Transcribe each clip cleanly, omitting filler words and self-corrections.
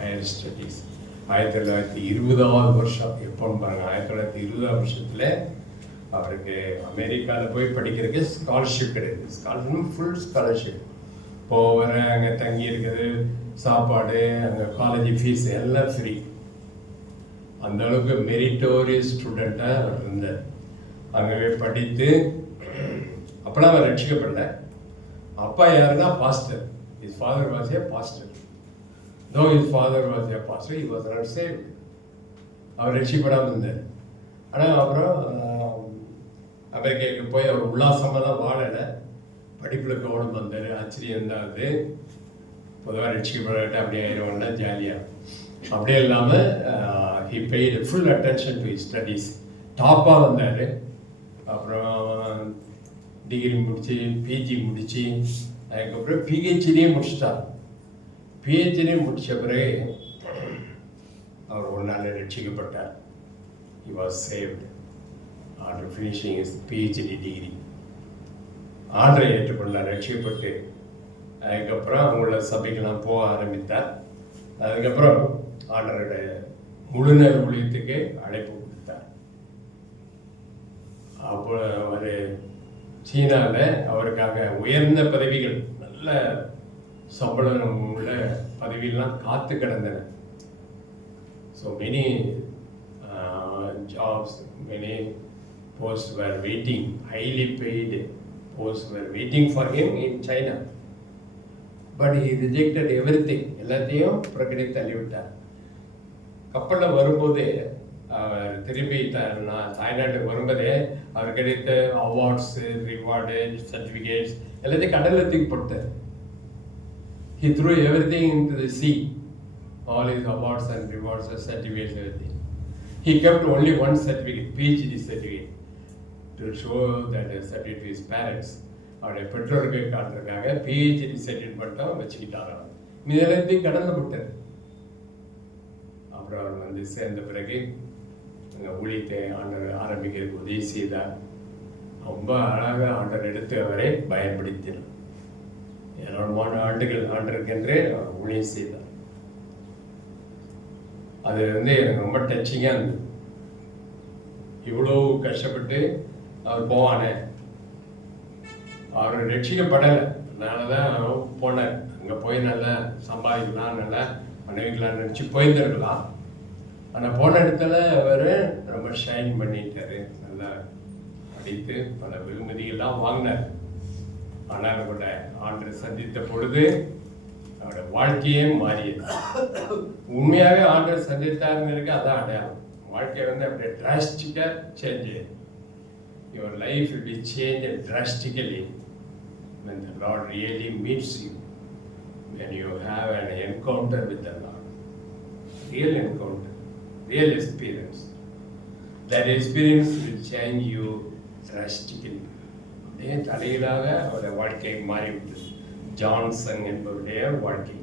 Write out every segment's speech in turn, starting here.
Higher studies. 1920 வருஷம் எப்போன்னு பாருங்கள், 1920 வருஷத்தில் அவருக்கு அமெரிக்காவில் போய் படிக்கிறதுக்கு ஸ்காலர்ஷிப் கிடையாது. ஸ்காலர்ஷிப் ஃபுல் ஸ்காலர்ஷிப், போகிற அங்கே தங்கி இருக்குது, சாப்பாடு, அங்கே காலேஜ் ஃபீஸ் எல்லாம் ஃப்ரீ. அந்த அளவுக்கு மெரிட்டோரியஸ் ஸ்டூடெண்ட்டாக அவர் இருந்தார். அங்கே படித்து அப்போலாம் அவர் ரட்சிக்கப்படல. அப்பா யாருன்னா pastor. His father was a pastor. Though his father was a pastor, he was not saved. அவர் ரட்சிக்கப்படாமல் இருந்தார். ஆனால் அப்புறம் அமெரிக்காவுக்கு போய் அவர் உல்லாசமாக தான் வாழலை, படிப்பில் கவனம் வந்தார். ஆச்சரியம் தான் அது. பொதுவாக ரட்சிக்கப்படாட்ட அப்படியே ஆயிடுவாங்கன்னா ஜாலியாக. அப்படியே இல்லாமல் he paid full attention to his studies. டாப்பாக வந்தார். அப்புறம் டிகிரி முடித்து பிஜி முடித்து அதுக்கப்புறம் பிஹெச்டியே முடிச்சிட்டார். பிஹெச்டியே முடித்த பிறகு அவர் ஒரு நாள் ரட்சிக்கப்பட்டார். he was saved after finishing his PhD degree. ஆண்டரை ஏற்றுக்கொண்டார், ரட்சிக்கப்பட்டு. அதுக்கப்புறம் அவங்களோட சபைக்கெல்லாம் போக ஆரம்பித்தார். அதுக்கப்புறம் ஆண்டருடைய முழுநேர ஊழியத்துக்கு அழைப்பு கொடுத்தார். அப்போ அவர் சீனாவில் அவருக்காக உயர்ந்த பதவிகள், நல்ல சம்பளம் உள்ள பதவியெல்லாம் காத்து கிடந்தன. So many jobs, many posts were waiting, highly paid posts were waiting for him in China. But he rejected everything. எல்லாத்தையும் புறக்கணித்து தள்ளிவிட்டார். கப்பலில் வரும்போது அவர் திரும்பி தாய்நாட்டுக்கு வரும்போதே அவர் கிடைத்த அவார்ட்ஸு, ரிவார்டு, சர்டிஃபிகேட்ஸ் எல்லாத்தையும் கடலில் தூக்கி போட்டார். He threw everything into the sea, all his awards and rewards and certificates, everything. He kept only one certificate, PhD certificate, to show that certificate to his parents. அவருடைய பெற்றோருக்கு காட்டுறதுக்காக PhD certificate மட்டும் வச்சுக்கிட்டாராம். மீதெல்லாத்தையும் கடலில் போட்டார். அப்புறம் அவர் வந்து சேர்ந்த பிறகு ஊழியத்தை ஆண்டர் ஆரம்பிக்கிறதுக்கு உதவி செய்தார். ரொம்ப அழகாக ஆண்டர் எடுத்து அவரை பயன்படுத்தினார். ஏராளமான ஆண்டுகள் ஆண்டருக்கென்றே அவர் ஊழியம் செய்தார். அது வந்து எனக்கு ரொம்ப டச்சிங்காக இருந்தது. இவ்வளோ கஷ்டப்பட்டு அவர் போவானே, அவர் ரட்சிக்கப்படலை, அதனால தான் போனார். அங்கே போய் நல்லா சம்பாதிக்கலாம், நல்லா மனைவிக்கலாம்னு நினச்சி போயிருந்துருக்கலாம். ஆனால் போன இடத்துல அவர் ரொம்ப ஷைன் பண்ணிட்டாரு, நல்லா படித்து பல வெகுமதிகள்லாம் வாங்கினார். ஆனால் கூட ஆண்டரை சந்தித்த பொழுது அவருடைய வாழ்க்கையே மாறியது. உண்மையாகவே ஆண்டரை சந்தித்தாருன்னு இருக்கு, அதான் அடையாளம். வாழ்க்கை வந்து அப்படியே டிராஸ்டிக்காக change. Your life will be changed drastically when the Lord really meets you, when you have an encounter with the Lord. Real encounter, real experience. That experience will change you drastically. அப்படியே தலையிலாக அவருடைய வாழ்க்கை மாறிவிட்டது. Johnson என்பவருடைய வாழ்க்கை.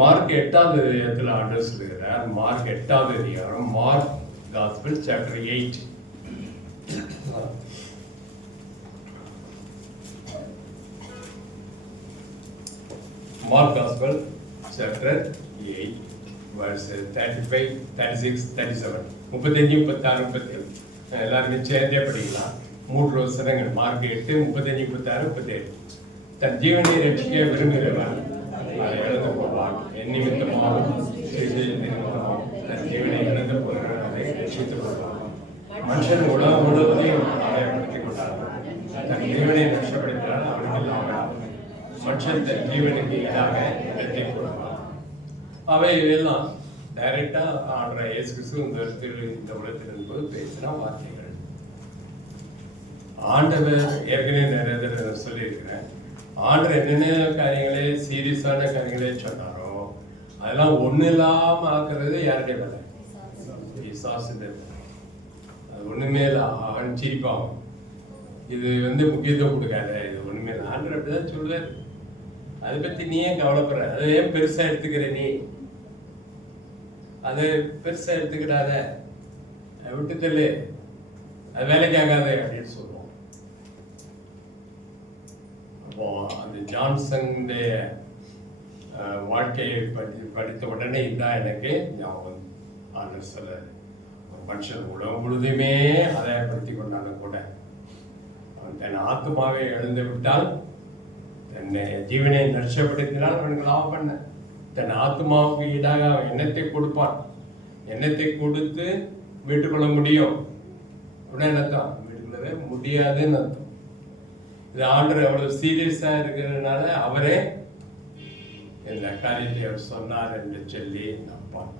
Mark 8வது அதிகாரத்தில் ஆண்டவர் சொல்லுகிறார். மார்க் 8வது அதிகாரம், mark gospel chapter 8. Mark Gospel chapter 8 verses 35, 36, 37, 35, 36, 37. எல்லாருமே சேர்ந்தே படிக்கலாம். 3 வசனங்கள். மார்க் 8, 35, 36, 37. தன் ஜீவனை ரட்சிக்க விரும்புகிறவன் அதை இழந்து போவான். என் நிமித்தமாகவும் தன் ஜீவனை இழந்து போகிறவன் அதை ரட்சித்துக் கொள்வான். மனுஷன் உலகம் முழுவதையும் ஆதாயப்படுத்திக் கொண்டார்கள். தன் ஜீவனை நஷ்டப்படுத்தினால் அவனுக்கு லாபம். மனுஷன் தன் ஜீவனுக்கு ஈடாக இடத்தை கொடுப்பான். அவை இதெல்லாம் டைரக்டா ஆண்டவராகிய இயேசு கிறிஸ்து இந்த உலகத்தில் இருக்கும்போது பேசின வார்த்தைகள். ஆண்டவர் ஏற்கனவே நிறைய சொல்லியிருக்கிறேன். ஆண்டவர் என்னென்ன காரியங்களே, சீரியஸான காரியங்களே சொன்னாரோ அதெல்லாம் ஒண்ணு இல்லாம ஆக்குறது யாருடைய வேலை? அது ஒண்ணுமே இல்லை, சிரிப்பாங்க. இது வந்து முக்கியத்துவம் கொடுக்காத, இது ஒண்ணுமே இல்லை. ஆண்டவர் அப்படிதான் சொல்லுவார். அதை பத்தி நீ ஏன் கவலைப்படுற? அதை ஏன் பெருசா எடுத்துக்கிற? நீ அதை பெருசா எடுத்துக்கிடாத, விட்டு தள்ளு, அது வேலைக்காகாத அப்படின்னு சொல்லுவோம். அப்போ அந்த ஜான்சன் வாழ்க்கையை படித்த உடனே இதான் எனக்கு ஞாபகம். ஆண்டவர் சொல்றாரு, ஒரு மனுஷன் உலகம் முழுதுமே ஆதாயப்படுத்தி கொண்டாலும் கூட அவன் தன் ஆத்மாவை இழந்து விட்டால், தன்னை ஜீவனை நஷ்டப்படுத்தினால் அவனுக்கு லாபம் பண்ண. தன் ஆத்மாவுக்கு ஈடாக அவன் எண்ணத்தை கொடுப்பான். எண்ணத்தை கொடுத்து மீட்டுக்கொள்ள முடியும் அப்படின்னு என்னத்தான், மீட்டுக்கொள்ளவே முடியாதுன்னு அர்த்தம். இது ஆண்டவர் அவ்வளவு சீரியஸா இருக்கிறதுனால அவரே இந்த காரியத்தை அவர் சொன்னார் என்று சொல்லி நம்பான்.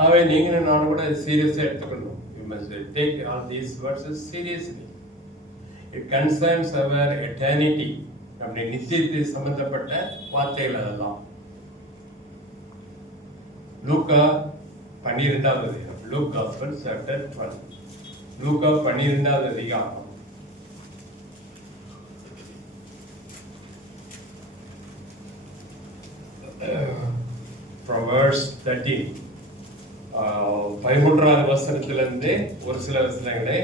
ஆகவே நீங்களும் நானும் கூட சீரியஸா எடுத்துக்கணும். You must take all these verses seriously. It concerns our eternity. நம்முடைய நித்தியத்தை சம்பந்தப்பட்ட வார்த்தைகள் அதெல்லாம். லூக்கா 12வது அதிகாரம், Luke Gospel chapter 12. லூக்கா 12வது அதிகாரம் from verse 13. 13வது வசனத்திலிருந்து ஒரு சில வசனங்களை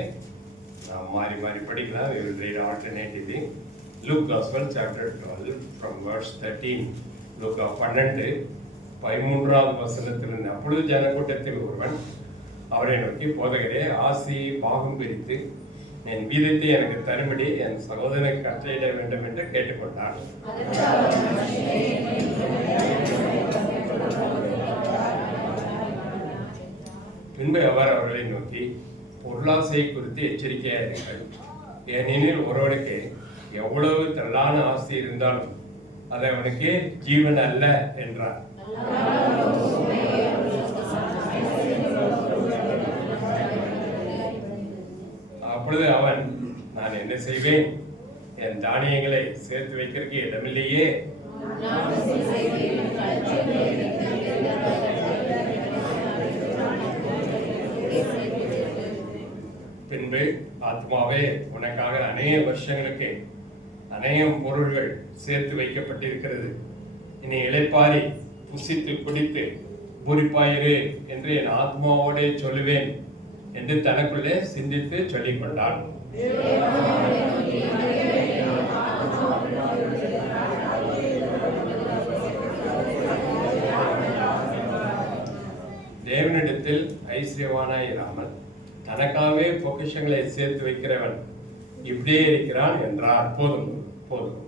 நாம் மாறி மாறி படிக்கலாம். We will read alternatively. Luke Gospel chapter 12 from verse 13. லூக்கா 12:13வது வசனத்திலிருந்து. அப்பொழுது ஜனக்கூட்டத்தில் ஒருவன் அவரை நோக்கி, போதகரே, ஆசியை பாகம் பிரித்து என் வீதத்தை எனக்கு தரும்படி என் சகோதரனை கட்டளையிட வேண்டும் என்று கேட்டுக்கொண்டான். பின்பு அவர் அவர்களை நோக்கி, பொருளாசை குறித்து எச்சரிக்கையாயிருங்கள். ஏனெனில் ஒருவனுக்கு எவ்வளவு திரளான ஆசை இருந்தாலும் அது அவனுக்கு ஜீவன் அல்ல என்றார். அப்பொழுது அவன், நான் என்ன செய்வேன்? என் தானியங்களை சேர்த்து வைக்கிறதுக்கு இடமில்லையே. பின்பு, ஆத்மாவே, உனக்காக அநேக வருஷங்களுக்கு அநேகம் பொருள்கள் சேர்த்து வைக்கப்பட்டிருக்கிறது. இனி இளைப்பாரி புசித்து குடித்து பூரிப்பாயிரு என்று என் ஆத்மாவோடே சொல்லுவேன் என்று தனக்குள்ளே சிந்தித்து சொல்லிக் கொண்டான். தேவனிடத்தில் ஐஸ்வர்யவானாயிராமல் தனக்காகவே பொக்கிஷங்களை சேர்த்து வைக்கிறவன் இப்படியே இருக்கிறான் என்றார். போதும் போதும்.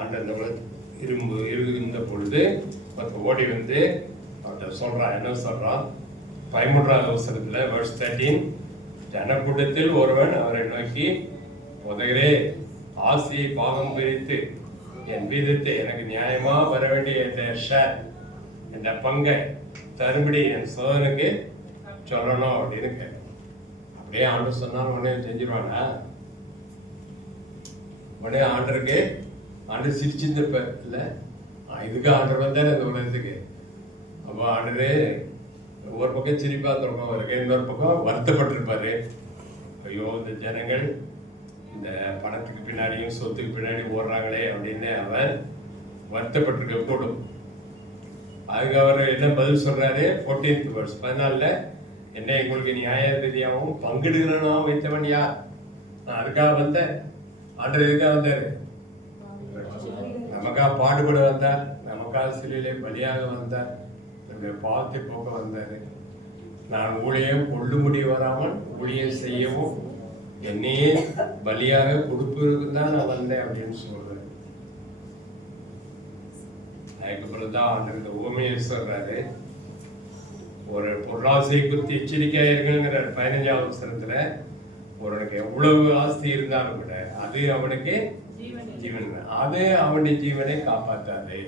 ஆண்டவர் இருந்த பொழுது ஓடி வந்து அவர்கிட்ட சொல்றான். என்ன சொல்றான்? 13வது வசனத்துல verse 13, ஜனக்கூட்டத்தில் ஒருவன் அவரை நோக்கி, போதகரே, ஆசியை பாகம் பிரித்து என் வீதத்தை எனக்கு நியாயமா வர வேண்டிய இந்த பங்கை தரும்படி என் சோதனுக்கு சொல்லணும் அப்படின்னு. அப்படியே ஆண்டவர் சொன்னாலும் உடனே செஞ்சிருவானா? உடனே ஆண்டருக்கு ஆண்டர் சிரிச்சிருந்திருப்ப இல்ல, இதுக்கு ஆண்டர் வந்தாரு இந்த உலகத்துக்கு. அப்போ ஆண்டரு ஒரு பக்கம் சிரிப்பா தொடக்கம் இருக்கு, இன்னொரு பக்கம் வருத்தப்பட்டிருப்பாரு. ஐயோ, இந்த ஜனங்கள் இந்த பணத்துக்கு பின்னாடியும் சொத்துக்கு பின்னாடி ஓடுறாங்களே அப்படின்னு அவர் வருத்தப்பட்டிருக்க கூடும். அதுக்கு அவர் என்ன பதில் சொல்றாரு? 14th verse 14ல, என்ன உங்களுக்கு நியாயாதிபதியாகவும் பங்கிடுகிறனாவும் வைத்தவன் யார்? நான் அதுக்காக வந்தேன். ஆண்டவர் எதுக்காக வந்தாரு? நமக்காக பாடுபட வந்தார், நமக்காக சிலையிலே பலியாக வந்தார், நம்முடைய பாவத்தை போக்க வந்தாரு. நான் ஊழியம் கொள்ளும்படி வராமல் ஊழியம் செய்யவும் என்னையே பலியாக கொடுப்பதற்கு தான் நான் வந்தேன் அப்படின்னு சொல்றேன். அதுக்கப்புறம்தான் ஆண்டவர் இந்த உவமையை சொல்றாரு. ஒரு பொருளாசை குறித்து எச்சரிக்கையா இருக்குங்கிறார் 15வது வசனத்துல. ஒருவனுக்கு எவ்வளவு ஆஸ்தி இருந்தாலும் கூட அது அவனுக்கு ஜீவன், அது அவனுடைய ஜீவனை காப்பாற்றாது.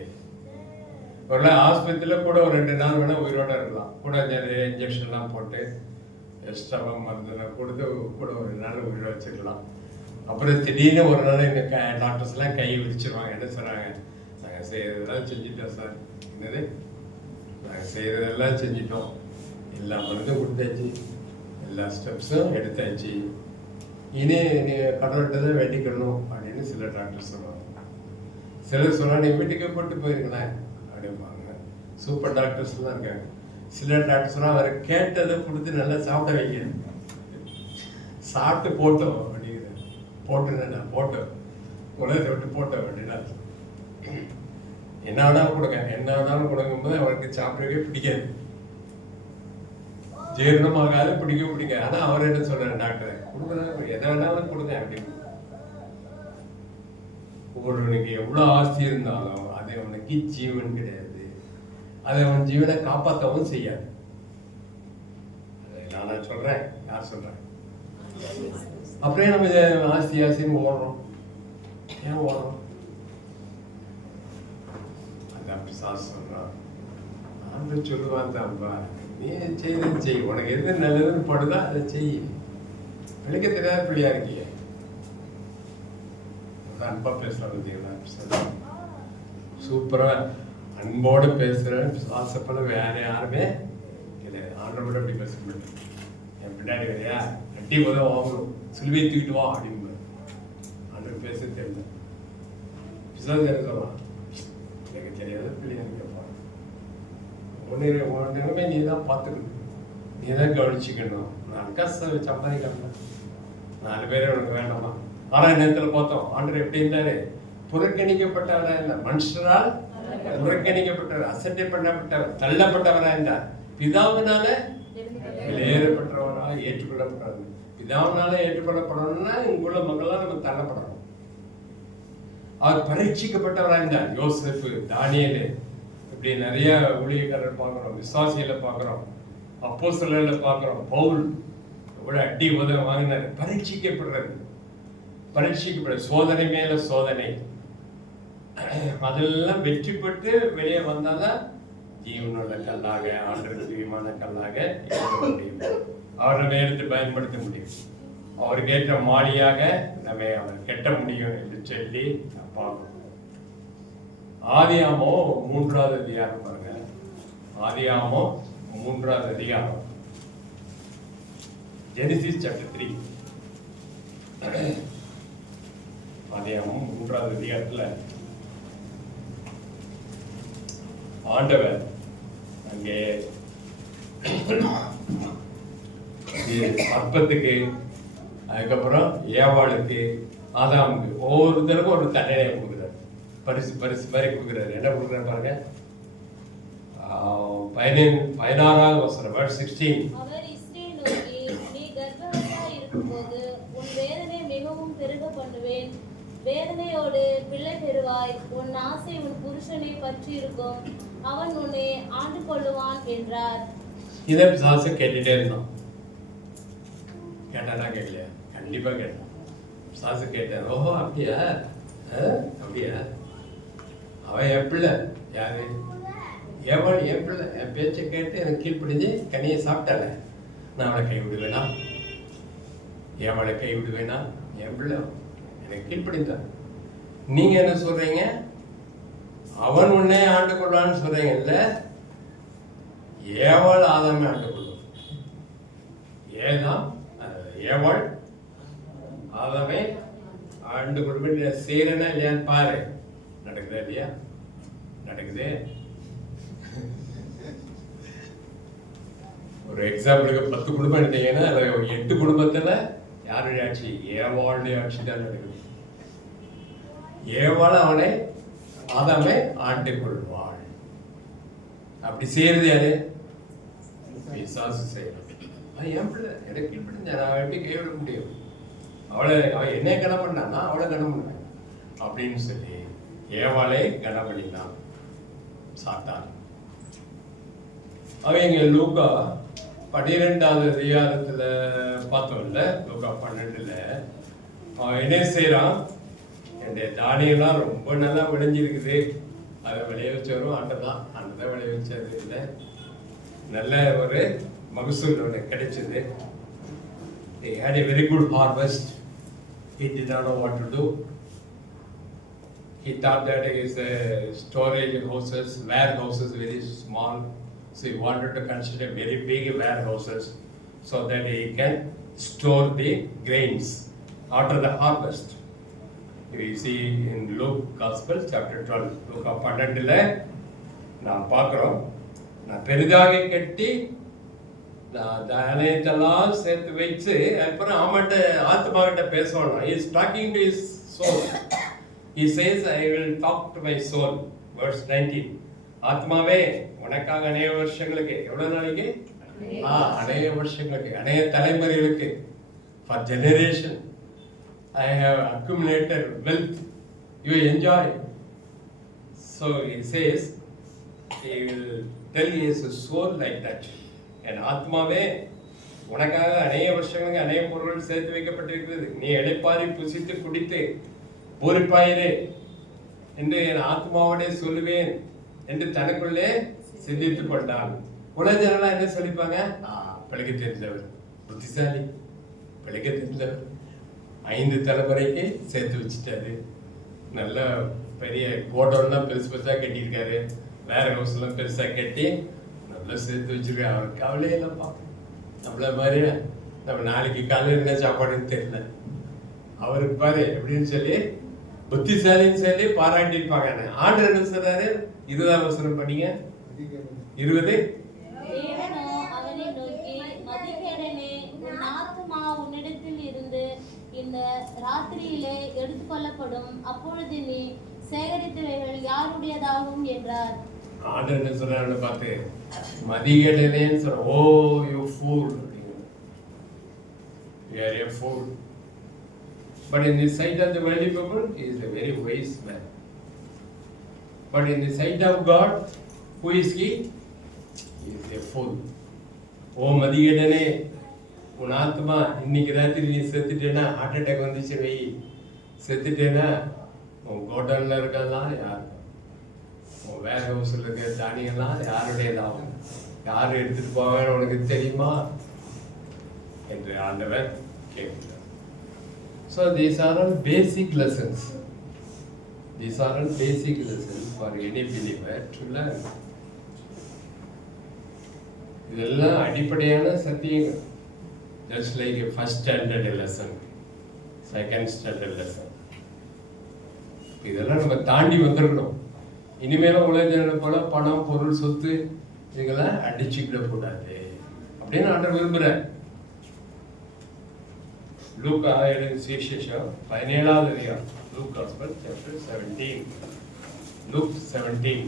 ஒரு ஆஸ்பத்திரியில கூட ஒரு 2 நாள் வேணா உயிரோட இருக்கலாம், கூட இன்ஜெக்ஷன் எல்லாம் போட்டு எக்ஸ்ட்ரா மருந்து கொடுத்து கூட ஒரு நாள் உயிரோட வச்சுக்கலாம். அப்புறம் திடீர்னு ஒரு நாள் இந்த டாக்டர்ஸ் எல்லாம் கை விரிச்சிருவாங்க. என்ன சொல்றாங்க? நாங்கள் செய்யறதெல்லாம் செஞ்சுட்டோம் சார். என்னது? நாங்கள் செய்யறதெல்லாம் செஞ்சிட்டோம், எல்லா மருந்தும் கொடுத்தாச்சு, எல்லா ஸ்டெப்ஸும் எடுத்தாச்சு, இனி நீ கடவுள்கிட்ட தான் வேண்டிக்கணும் அப்படின்னு சில டாக்டர் சொல்லுவாங்க. சிலர் சொன்னா நீ வீட்டுக்கே போட்டு போயிருங்களேன் அப்படிம்பாங்க. சூப்பர் டாக்டர்ஸ்லாம் இருக்காங்க. சில டாக்டர்ஸ்லாம் அவரை கேட்டதை கொடுத்து நல்லா சாப்பிட வைக்கணும். சாப்பிட்டு போட்டோம் அப்படிங்கிற போட்டோம் உலகத்தை விட்டு போட்ட வேண்டியதா. என்ன வேணாலும் கொடுங்க, என்ன வேணாலும் கொடுக்கும்போது அவருக்கு சாப்பிடவே பிடிக்காது, ஜீரணமாகாது, பிடிக்காது. ஆனா அவர் என்ன சொல்றாரு டாக்டர், கொடுக்குறாரு எதை வேணாலும் கொடுங்க அப்படின்னு. ஒருவனுக்கு எவ்வளவு ஆஸ்தி இருந்தாலும் அது அவனுக்கு ஜீவன் கிடையாது, அதை அவன் ஜீவனை காப்பாற்றவும் செய்யாது. நான் சொல்றேன், யார் சொல்றேன்? அப்படியே நம்ம இதை ஆஸ்தி ஆஸ்தின்னு ஓடுறோம். ஏன் ஓடுறோம்? அதான் பிசாசு சொல்றான். ஆண்டு சொல்லுவான் தான்ப்பா, நீ செய்து செய், உனக்கு எது நல்லதுன்னு படுதா அதை செய். விளக்க தெரியாத பிள்ளையா இருக்கிய. அன்பா பேசுறாங்க, சூப்பரா அன்போடு பேசுறேன். ஆசைப்பட வேற யாருமே கிடையாது. ஆண்டோட அப்படி பேச முடியும். என் பின்னாடி வரையா அட்டி போத வாங்கணும், சிலுவை தூக்கிட்டு வா அப்படின்னு ஆண்டவர் பேச தெரியல. பிசாசு என்ன சொல்லலாம், எனக்கு தெரியாத பிள்ளையா இருக்கப்பா, உன் நிலைமை நீ தான் பார்த்துக்கணும், நீ தான் கவனிச்சுக்கணும். நான் காசு சம்பாதிக்கணும், 4 பேரை உனக்கு வேண்டாமா? 6ஆம் நேரத்தில் பார்த்தோம் ஆண்டவர் எப்படி இருந்தாரு, புறக்கணிக்கப்பட்டவரா இல்லை, மனுஷரால் புறக்கணிக்கப்பட்டவர், அசட்டை பண்ணப்பட்டவர், தள்ளப்பட்டவரா இருந்தார். பிதாவினால வெளியேறப்பட்டவரா ஏற்றுக்கொள்ளப்பட்டவர். பிதாவினால ஏற்றுக்கொள்ளப்படணும்னா இங்குள்ள மக்களால் நம்ம தள்ளப்படணும். அவர் பரீட்சிக்கப்பட்டவரா இருந்தார். யோசேப்பு, தானியேலு, இப்படி நிறைய ஊழியக்காரர் பார்க்கிறோம், விசுவாசிகளை பார்க்கிறோம், அப்போஸ்தலர்களை பார்க்கிறோம். பவுல் எவ்வளவு அடி உதவி வாங்கினார். பரீட்சிக்கப்படுறது, பரீட்சிக்கப்பட சோதனை மேல சோதனை, அதெல்லாம் வெற்றி பெற்று வெளியே வந்தாதான் ஜீவனோட கல்லாக, ஆண்டவருக்கு பிரியமான கல்லாக இருக்க முடியும். அவரை எடுத்து பயன்படுத்த முடியும். அவருக்கு ஏற்ற மாடியாக நம்ம அவர் கெட்ட முடியும் என்று சொல்லி பார்க்கணும். ஆதியாமோ 3வது அதிகாரம் பாருங்க. ஆதியாமோ 3வது அதிகாரம், ஜெனிசிஸ் சாப்டர் 3. ஆதியாமம் 3வது அதிகாரத்துல ஆண்டவர் அங்கே அற்பத்துக்கு, அதுக்கப்புறம் ஏவாளுக்கு, ஆதாமுக்கு ஒவ்வொருத்தருக்கும் ஒரு தண்டனை கொடுக்குறாரு. பரிசு மாதிரி கொடுக்குறாரு. என்ன கொடுக்குறாரு பாருங்க, 16வது வசனம், verse 16. அவர் இஸ்ரவேலை நோக்கி, நீ கர்ப்பவதியாய் இருக்கும்போது உன் வேதனை மிகவும் பெருக பண்ணுவேன், வேதனையோடு பிள்ளை பெறுவாய், உன் ஆசை உன் புருஷனை பற்றி இருக்கும், அவன் உன்னை ஆண்டு கொள்ளுவான் என்றார். இதை பிசாசு கேட்டுட்டே இருந்தான். கேட்டானா கேட்கலையா? கண்டிப்பா கேட்டான். பிசாசு கேட்டான். ஓஹோ அப்படியா, அப்படியா, அவன் என் பிள்ளை. யாரு? எவள் என் பிள்ளை. என் பேச்சை கேட்டு எனக்கு கீழ்ப்படிஞ்சு கனியை சாப்பிட்டால, நான் அவளை கை விடுவேனா? எவளை கை விடுவேனா? என் பிள்ளை எனக்கு கீழ்ப்படிந்தான். நீங்க என்ன சொல்றீங்க? அவன் உன்னை ஆண்டு கொள்வான்னு சொல்றீங்க இல்ல, ஏவாள் ஆதாமை ஆண்டு கொள்வான். ஏவாள் ஆதாமை ஆண்டு கொள்வேன் செய்யறேன்னா இல்லையான்னு பாரு. நடக்குதா இல்லையா? நடக்குது. ஒரு எக்ஸாம்பிளுக்கு 10 குடும்பம் எடுத்தீங்கன்னா 8 குடும்பத்துல யாருடைய ஆட்சி? ஏவாளுடைய ஆட்சி தான் நடக்குது. ஏவாள் அவனை ஆதாமை ஆண்டு கொள்வாள். அப்படி செய்யறது யாரு? பிசாசு செய்யணும். என் பிள்ளை எனக்கு இப்படி நான் எப்படி கைவிட முடியும்? அவன் என்ன கனம் பண்ணான்னா அவளை கனம் பண்ணேன் அப்படின்னு சொல்லி ஏவாளை கனம் பண்ணினான் சாத்தான். அவன் இங்க லூக்கா 12வது அதிகாரத்துல பார்த்தோம்ல, லூக்கா 12ல அவன் என்ன செய்யறான், என்னுடைய தானியெல்லாம் ரொம்ப நல்லா விளைஞ்சிருக்குது, அதை விளைய வச்சவரும் ஆண்டதான், ஆண்டதான் விளைய வச்சது இல்லை, நல்ல ஒரு மகசூல் ஒன்று கிடைச்சது. They had a very good harvest. He did not know what to do. He thought that his storage houses, warehouses very small, so he wanted to construct very big warehouses so that he can store the grains after the harvest. We see in Luke Gospel chapter 12, Luke 12ல நாம் பார்க்கிறோம், நான் பெரிதாக கட்டி தானியத்தெல்லாம் சேர்த்து வச்சு அப்புறம் ஆமாட்ட ஆத்மாகிட்ட பேசுவானா. Is talking to his soul. He says, I will talk to my soul. Verse 19. ஆத்மாவே உனக்காக அநேக வருஷங்களுக்கு, எவ்வளவு நாளைக்கு? அநேக வருஷங்களுக்கு, அநேக தலைமுறைகளுக்கு, for generation I have accumulated wealth. You enjoy. So he says, he will tell his soul like that. என் ஆத்மாவே உனக்காக அநேக வருஷங்களுக்கு அநேக பொருட்கள் சேர்த்து வைக்கப்பட்டிருக்கிறது, நீ இளைப்பாரி புசித்து குடித்து பூரிப்பாயிரே என்று என் ஆத்மாவோடே சொல்லுவேன் என்று தனக்குள்ளே சிந்தித்து கொண்டான். உலகெல்லாம் என்ன சொல்லிப்பாங்க? பிழைக்க தெரிந்தவர், புத்திசாலி, பிழைக்க தெரிந்தவர், 5 தலைமுறைக்கு சேர்த்து வச்சுட்டாரு, நல்ல பெரிய கோடவுன்லாம் பெருசு பெருசாக கட்டியிருக்காரு, வேற ஹவுஸ்லாம் பெருசாக கட்டி நல்லா சேர்த்து வச்சிருக்காரு. அவர் கவலையெல்லாம் நம்மள மாதிரி நம்ம நாளைக்கு காலையில் என்ன சாப்பாடுன்னு தெரியல, அவருக்கு பாரு எப்படின்னு சொல்லி புத்திசாலின்னு சொல்லி பாராட்டியிருப்பாங்க. ஆண்டவர் என்ன சொல்றாரு? 20ஆம் வசனம் படிங்க. 20. அவனை நோக்கி, மதிகேடனே, உன் ஆத்துமா உன்னிடத்தில் இருந்து இந்த ராத்திரியிலே எடுத்துக்கொள்ளப்படும், அப்பொழுது நீ சேகரித்தவைகள் யாருடையதாகும் என்றார். ஆண்டவர் என்ன சொல்றாருன்னு பார்த்து மதிகேடனேன்னு சொல்ற. Oh you fool, you are a fool. But in the sight of the worldly people, he is a very wise man. But in the sight of God, who is he? He is a fool. ஓ மதிகேடனே, உன் ஆத்மா இன்னைக்கு ராத்திரி நீ செத்துட்டேன்னா, heart attack வந்துச்சு வை, செத்துட்டேன்னா உன் கோடன்ல இருக்கலாம் யார், உன் வேர் ஹவுஸ்ல இருக்க தானியெல்லாம் யாருடையதாகும், யார் எடுத்துட்டு போவேன்னு உனக்கு தெரியுமா என்று ஆண்டவர் கேட்கிறார். So these are all basic lessons. These are all basic lessons for any believer to learn. இதெல்லாம் அடிப்படையான சத்தியங்கள். Just like a first standard lesson, second standard lesson. இதெல்லாம் நம்ம தாண்டி வந்துடணும். இனிமேல உலக போல பணம், பொருள், சொத்து இதெல்லாம் அடிச்சுக்கிட கூடாது அப்படின்னு ஆண்டவர் விரும்புறார். லூக்கா எழுதின சுவிசேஷம் 17வது அதிகாரம், லூக் காஸ்பல் சாப்டர் 17, லூக் 17.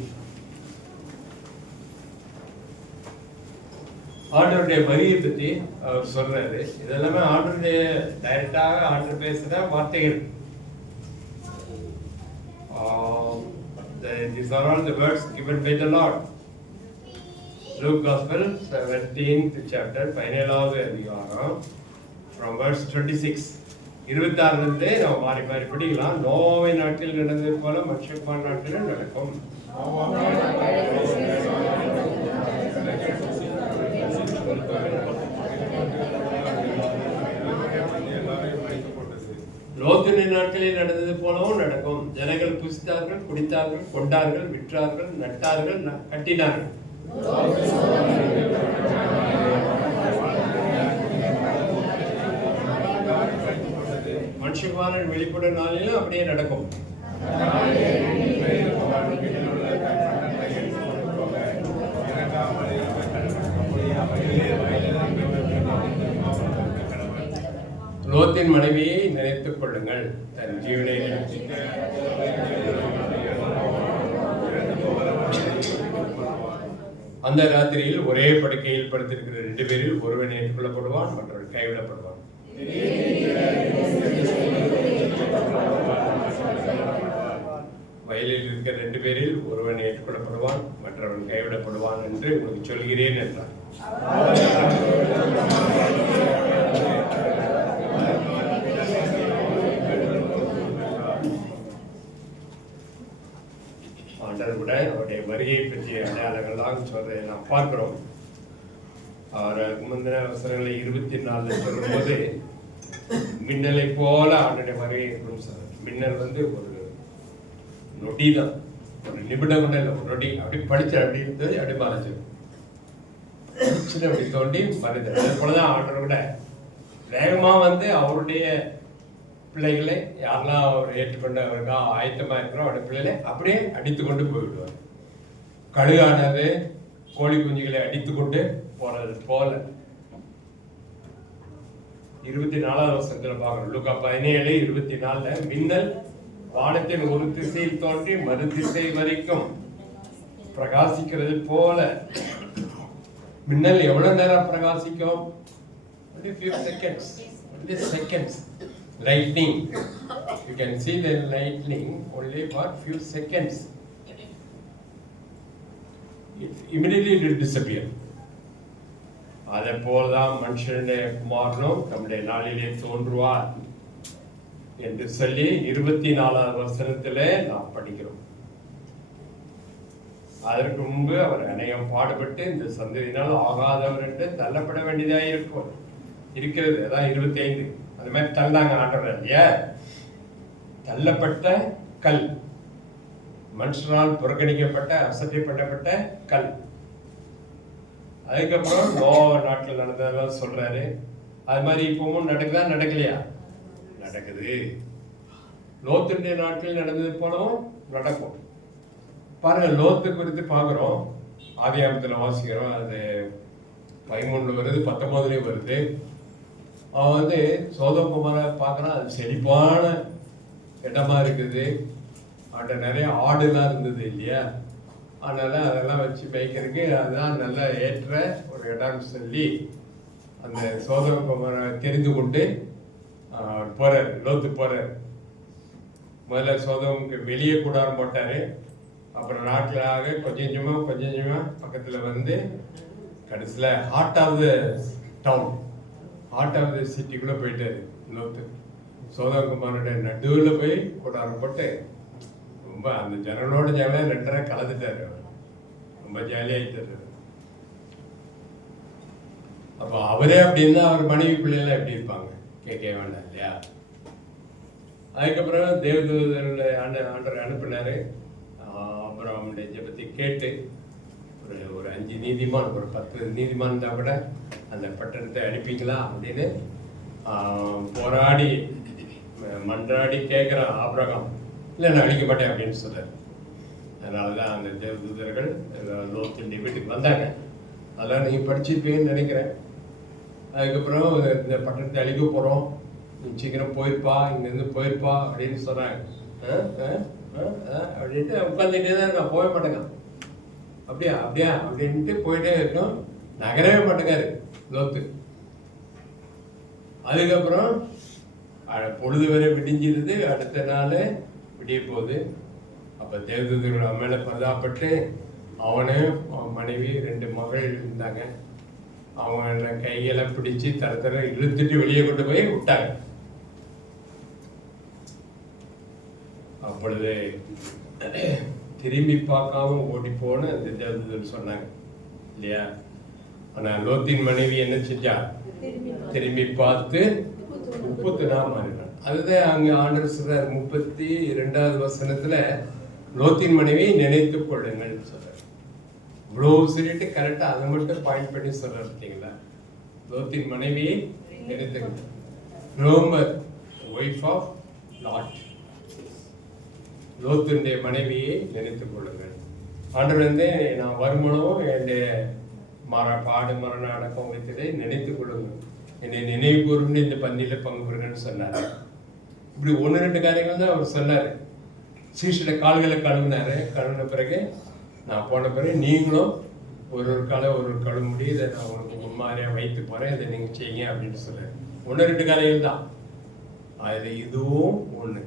ஆண்டவருடைய வரியை பத்தி அவர் சொல்றாரு. இதெல்லாமே ஆண்டருடைய டைரக்டாக ஆண்டர் பேசுற வார்த்தைகள். These are all the words given by the Lord. Luke Gospel 17th chapter 17வது அதிகாரம் from verse 26. 26 நம்ம மாறி மாறி படிக்கலாம். நோவை நாட்டில் நடந்தது போல மனுஷகுமாரன் நாட்டிலும் நடக்கும். லோத்தின் நாட்களில் நடந்தது போலவும் நடக்கும். ஜனங்கள் புசித்தார்கள், குடித்தார்கள், கொண்டார்கள், விற்றார்கள், நட்டார்கள், கட்டினார்கள். மனுஷகுமாரன் வெளிப்படும் நாளிலும் அப்படியே நடக்கும். லோத்தின் மனைவியை நினைத்துக் கொள்ளுங்கள், தன் ஜீவனை அந்த ராத்திரியில் ஒரே படுக்கையில் படுத்திருக்கிற 2 பேரில் ஒருவன் ஏற்றுக்கொள்ளப்படுவான், மற்றவன் கைவிடப்படுவான். வயலில் இருக்கிற 2 பேரில் ஒருவன் ஏற்றுக்கொள்ளப்படுவான், மற்றவன் கைவிடப்படுவான் என்று உங்களுக்கு சொல்கிறேன் என்றார். ஆண்டவர் கூட அவருடைய வருகையை பற்றிய அடையாளங்கள்லாம் சொல்றதை நாம் பார்க்கிறோம். அவர் முந்தின வசனங்களை 24 சொல்லும்போது மின்னலை போல ஆண்டோடைய வருகை இருக்கும் சார். மின்னல் வந்து ஒரு நொடி தான், ஒரு நிமிடம் கூட இல்லை, ஒரு நொடி. அப்படி படிச்சு அப்படி இருந்தது, அப்படி மறைஞ்சு அப்படி தோண்டி மறைஞ்சது. அது போலதான் ஆண்டவர் கூட வேகமா வந்து அவருடைய பிள்ளைகளை யாரெல்லாம் அவர் ஏற்றுக்கொண்டு அவருக்காக ஆயத்தமா இருக்கிறோம், அவருடைய பிள்ளைகளை அப்படியே அடித்து கொண்டு போய்விடுவார். கழுகானது கோழி குஞ்சுகளை அடித்து கொண்டு போறது போல. 24வது வசனத்துல பார்க்கணும். லூக்கா 17:24 மின்னல் வானத்தின் ஒரு திசையில் தோன்றி மறு திசை வரைக்கும் பிரகாசிக்கிறது போல. மின்னல் எவ்வளவு நேரம் பிரகாசிக்கும்? Only few seconds. Only seconds. Lightning. You can see the lightning only for few seconds. Immediately it will disappear. அதே போலதான் மனுஷனுடைய குமாரனும் நம்முடைய நாளிலே தோன்றுவார் என்று சொல்லி 24வது வசனத்திலே நாம் படிக்கிறோம். அதற்கு முன்பு அவர் அநேகம் பாடுபட்டு இந்த சந்ததியினால் ஆகாதவர் என்று தள்ளப்பட வேண்டியதாக இருக்கிறது. அதான் 25. அந்த மாதிரி தள்ளாங்க ஆண்டவர் இல்லையா? தள்ளப்பட்ட கல், மனுஷனால் புறக்கணிக்கப்பட்ட அசட்டை பண்ணப்பட்ட கல். அதுக்கப்புறம் நோவா நாட்டில் நடந்ததெல்லாம் சொல்றாரு. அது மாதிரி இப்பவும் நடக்குதா நடக்கலையா? நடக்குது. லோத்துடைய நாட்டில் நடந்தது போலவும் நடக்கும். பாருங்க, லோத்து குறித்து பார்க்குறோம். ஆதியாகமத்தில் வாசிக்கிறோம். அது 13 வருது, 19 வருது. அவன் சோதோம் குமாரை பார்க்குறான். அது செழிப்பான இடமா இருக்குது. அங்கே நிறைய ஆடுலாம் இருந்தது இல்லையா? அதனால அதெல்லாம் வச்சு மேய்க்கிறதுக்கு அதுதான் நல்ல ஏற்ற ஒரு இடம்னு சொல்லி அந்த சோதோம் குமாரை தெரிந்து கொண்டு போறார். லோத்து போறார். முதல்ல சோதோமுக்கு வெளியே கூடாரம் போட்டாரு. அப்புறம் நாட்டிலாக கொஞ்சம் கொஞ்சமா பக்கத்தில் வந்து கடைசியில் heart of the town, heart of the சிட்டிக்குள்ளே போயிட்டாரு லோத்து. சோதோம் குமாரோட நடுவில் போய் கூடாரம் போட்டு ரொம்ப அந்த ஜனனோட ஜாலியாக 2 கலந்துட்டாரு. ரொம்ப ஜாலியாகிட்டாரு. அப்போ அவரே அப்படின்னா அவர் மனைவி பிள்ளைலாம் எப்படி இருப்பாங்க? கேட்க வேண்டாம் இல்லையா? அதுக்கப்புறம் தேவதூதர்களை ஆண்டவர் அனுப்பினாரு. அப்புறம் அவனுடைய ஜெபத்தை கேட்டு ஒரு 5 நீதிமான், ஒரு 10 நீதிமான் இருந்தால் கூட அந்த பட்டணத்தை அனுப்பிங்களா அப்படின்னு போராடி மன்றாடி கேட்குறான் ஆபிரகாம். இல்லை, நான் அழிக்க மாட்டேன் அப்படின்னு சொல்றாரு. அதனால தான் அந்த தேவதூதர்கள் லோத்துடைய வீட்டுக்கு வந்தாங்க. அதெல்லாம் நீங்கள் படிச்சிருப்பீங்கன்னு நினைக்கிறேன். அதுக்கப்புறம் இந்த பட்டணத்தை அழிக்க போகிறோம், நீ சீக்கிரம் போயிருப்பா, இங்கேருந்து போயிருப்பா அப்படின்னு சொன்னாங்க. அப்படின்ட்டு உட்காந்துட்டே தான் இருக்கான், போக மாட்டேங்க. அப்படியா அப்படியா அப்படின்ட்டு போயிட்டே இருக்கும், நகரவே மாட்டேங்காரு லோத்து. அதுக்கப்புறம் பொழுது வரை விடிஞ்சிருது. அடுத்த நாள் விடிய போகுது. அப்போ தேவதூதர்கள் அவன் மேலே பரிதாபப்பட்டு அவனே அவன் மனைவி 2 மகள் இருந்தாங்க. அவங்கள கையெல்லாம் பிடிச்சி தர இழுத்துட்டு வெளியே கொண்டு போய் விட்டாங்க. அப்பொழுது திரும்பி பார்க்காம ஓடி போன அந்த தேவதூதர்கள் சொன்னாங்க இல்லையா? ஆனால் லோத்தின் மனைவி என்ன செஞ்சா? திரும்பி பார்த்து உப்புத்துனா மாறினான். அதுதான் அங்கே ஆண்டவர் சொல்றார் 32வது வசனத்துல, லோத்தின் மனைவியை நினைத்து கொள்ளுங்கள் சொல்றாரு. இவ்வளோ சொல்லிட்டு கரெக்டாக அதை மட்டும் பாயிண்ட் பண்ணி சொல்றாரு. பார்த்தீங்களா? லோத்தின் மனைவியை நினைத்து, ரோமர் ஒய்ஃப் ஆஃப் லாட், லோத்தினுடைய மனைவியை நினைத்துக் கொள்ளுங்கள். ஆண்டவர் நான் வருமானமும் என்னுடைய பாடு மரண அடக்கம் வைத்ததை நினைத்துக் கொள்ளுங்கள், என்னை நினைவு கூறும்னு இந்த பந்தியில பங்கு பெறுங்கன்னு சொன்னாரு. இப்படி 1-2 காரியங்கள் தான் அவர் சொன்னாரு. சீஷோட கால்களை கழுவின பிறகு நான் போன பிறகு நீங்களும் ஒரு காலை ஒரு கழுவும்படி இதை நான் உங்களுக்கு முன்மாதிரியாக வைத்து போறேன், இதை நீங்க செய்யுங்க அப்படின்னு சொல்றாரு. 1-2 காரியங்கள் தான். அதுல இதுவும் ஒண்ணு.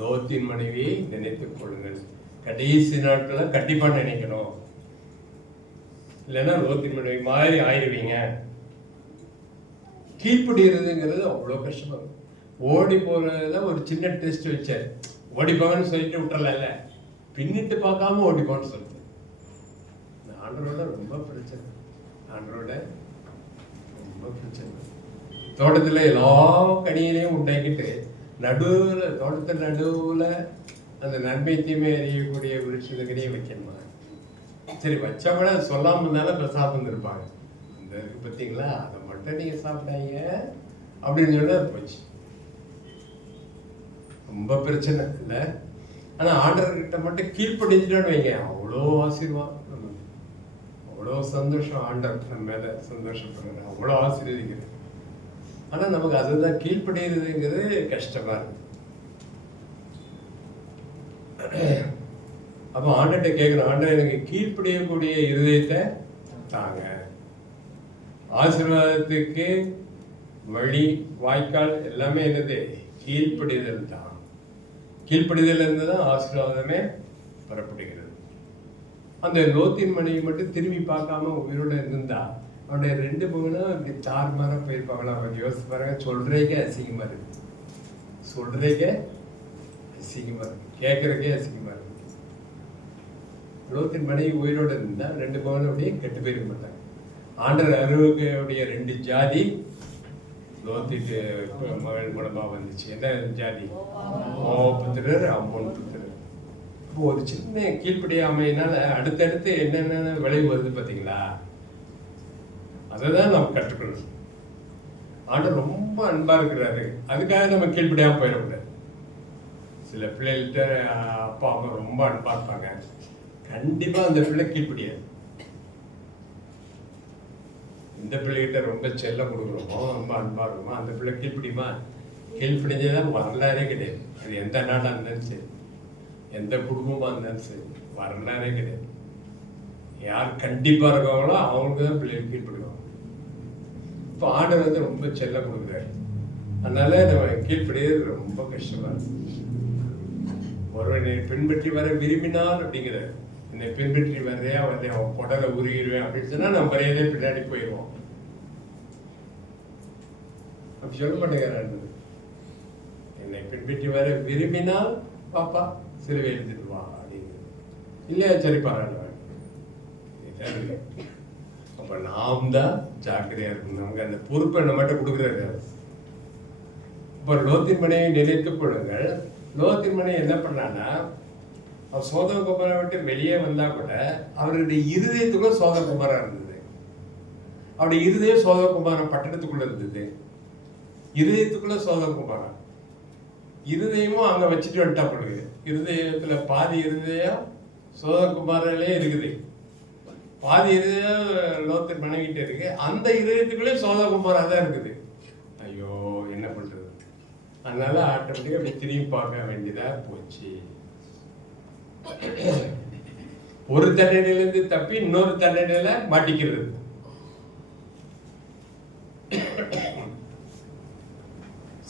லோத்தின் மனைவியை நினைத்துக் கொள்ளுங்கள். கடைசி நாட்களை கண்டிப்பா நினைக்கணும், இல்லைன்னா லோத்தின் மனைவி மாதிரி ஆயிடுவீங்க. கீழ்படுகிறதுங்கிறது அவ்வளோ கஷ்டமா இருக்கும். ஓடி போறதுல ஒரு சின்ன டெஸ்ட் வச்சார். ஓடிப்போங்கன்னு சொல்லிட்டு விட்டுறல, பின்னிட்டு பார்க்காம ஓடிப்போன்னு சொல்லிட்டு. ஆண்டரோட ரொம்ப பிரச்சனை, ஆண்டரோட ரொம்ப பிரச்சனை. தோட்டத்துல எல்லா கனியிலையும் உண்டாக்கிட்டு நடுவுல, தோட்டத்தில் நடுவுல அந்த நன்மை தீமை அறியக்கூடிய விருட்சத்துக்கடியே வைக்கணுமா? சரி, வச்சா கூட சொல்லாம இருந்தாலும் இப்போ சாப்பிட்டுருப்பாங்க. அந்த இருக்கு பார்த்தீங்களா, அதை மட்டும் நீங்க சாப்பிட்டாங்க அப்படின்னு சொன்னா போச்சு. ரொம்ப பிரச்சனை இல்லை. ஆனா ஆண்டவர்கிட்ட மட்டும் கீழ்ப்படிஞ்சுட்டான்னு வைங்க, அவ்வளோ ஆசீர்வாதம், அவ்வளோ சந்தோஷம். ஆண்டவர் நம்ம மேல சந்தோஷப்படுறாரு, அவ்வளோ ஆசீர்வதிக்கிறார். ஆனா நமக்கு அதுதான் கீழ்ப்படிகிறதுங்கிறது கஷ்டமா இருக்கு. அப்போ ஆண்டர்கிட்ட கேட்குறோம், ஆண்டர் எனக்கு கீழ்ப்படியக்கூடிய இருதயத்தை தாங்க. ஆசீர்வாதத்துக்கு வழி வாய்க்கால் எல்லாமே என்னது? கீழ்ப்படிதல் தான். கீழ்ப்படிதல் இருந்து தான் ஆசீர்வாதமே பெறப்படுகிறது. அந்த லோத்தின் மனைவி மட்டும் திரும்பி பார்க்காம உயிரோட இருந்தா அவனுடைய 2 மகனும் அப்படி தாறுமாறா போயிருப்பாங்களா? அவங்க யோசிச்சு பாருங்க. சொல்றதுக்கே அசிங்கமா இருக்கு, சொல்றதுக்கே அசிங்கமா இருக்கு, கேட்கறதுக்கே அசிங்கமா இருக்கு. லோத்தின் மனைவி உயிரோட இருந்தா 2 மகனும் அப்படியே கெட்டு போயிருக்க மாட்டாங்க. ஆண்டர் அருவுடைய 2 ஜாதி லோத்துக்கு மகள் மூலமா வந்துச்சு. என்ன ஜாதி? புத்திரர், அம்மோன் புத்திரர். இப்போ ஒரு சின்ன கீழ்ப்படியாமையினால அடுத்தடுத்து என்னென்ன விளைவு வருது பார்த்தீங்களா? அதை தான் நம்ம கற்றுக்கணும். ஆண்டவர் ரொம்ப அன்பா இருக்கிறாரு, அதுக்காக நம்ம கீழ்ப்படியாம போயிடக்கூடாது. சில பிள்ளைகள்கிட்ட அப்பா அம்மா ரொம்ப அன்பா இருப்பாங்க, கண்டிப்பா அந்த பிள்ளை கீழ்ப்படியாது. இந்த பிள்ளைகிட்ட ரொம்ப செல்லம் கொடுக்குறோமோ, ரொம்ப அன்பா இருக்குமோ, அந்த பிள்ளை கீழ்ப்படியுமா? கீழ்ப்படிஞ்சதான் வரலாறே கிடையாது. அது எந்த நாடாக இருந்தாலும் சரி, எந்த குடும்பமாக இருந்தாலும் சரி, வரலாறே கிடையாது. யார் கண்டிப்பாக இருக்காங்களோ அவங்களுக்கு தான் பிள்ளைகள் கீழ்ப்படுவாங்க. இப்போ ஆண்டவர் வந்து ரொம்ப செல்லம் கொடுக்குறாரு, அதனால நம்ம கீழ்ப்படியது ரொம்ப கஷ்டமா இருக்கு. ஒருவனை பின்பற்றி வர விரும்பினால் அப்படிங்கிறார். என்னை பின்பற்றி வர்றையா வரலையா, அவன் குடலை உருகிடுவேன் அப்படின்னு சொன்னா நம்ம வரையதே பின்னாடி போயிடுவோம். அப்படி சொல்ல மாட்டேங்கிறான். என்னை பின்பற்றி வர விரும்பினால் பாப்பா சிலுவை எழுதிட்டு வா அப்படிங்கிறது. இல்லையா, சரி பரவாயில்ல. அப்ப நாம் தான் ஜாக்கிரதையா இருக்கணும். நமக்கு அந்த பொறுப்பை நம்மகிட்ட கொடுக்குறாரு. இப்ப லோத்தின் மனையை நினைத்துக் கொள்ளுங்கள். லோத்தின் மனை என்ன பண்ணான்னா, அவர் சோதம் குமாரை விட்டு வெளியே வந்தா கூட அவருடைய இருதயத்துக்குள்ள சோதம் குமாரா இருந்தது. அவருடைய இருதயம் சோதம் குமாரன் பட்டணத்துக்குள்ள இருந்தது. இருதயத்துக்குள்ள சோதம் குமாரன் இருதயமும் அங்க வச்சுட்டு வந்துட்டா போடுது. இருதயத்துல பாதி இருதயம் சோதம் குமாரிலே இருக்குது, பாதி இருதயம் லோத்தின் மனைவிட்ட இருக்கு. அந்த இருதயத்துக்குள்ளே சோதம் குமாரா தான் இருக்குது. ஐயோ என்ன பண்றது? அதனால ஆட்டோமேட்டிக்கா அப்படி திரும்பி பார்க்க வேண்டியதா போச்சு. ஒரு தண்டனையிலிருந்து தப்பி இன்னொரு தண்டனையில மாட்டிக்கிறது.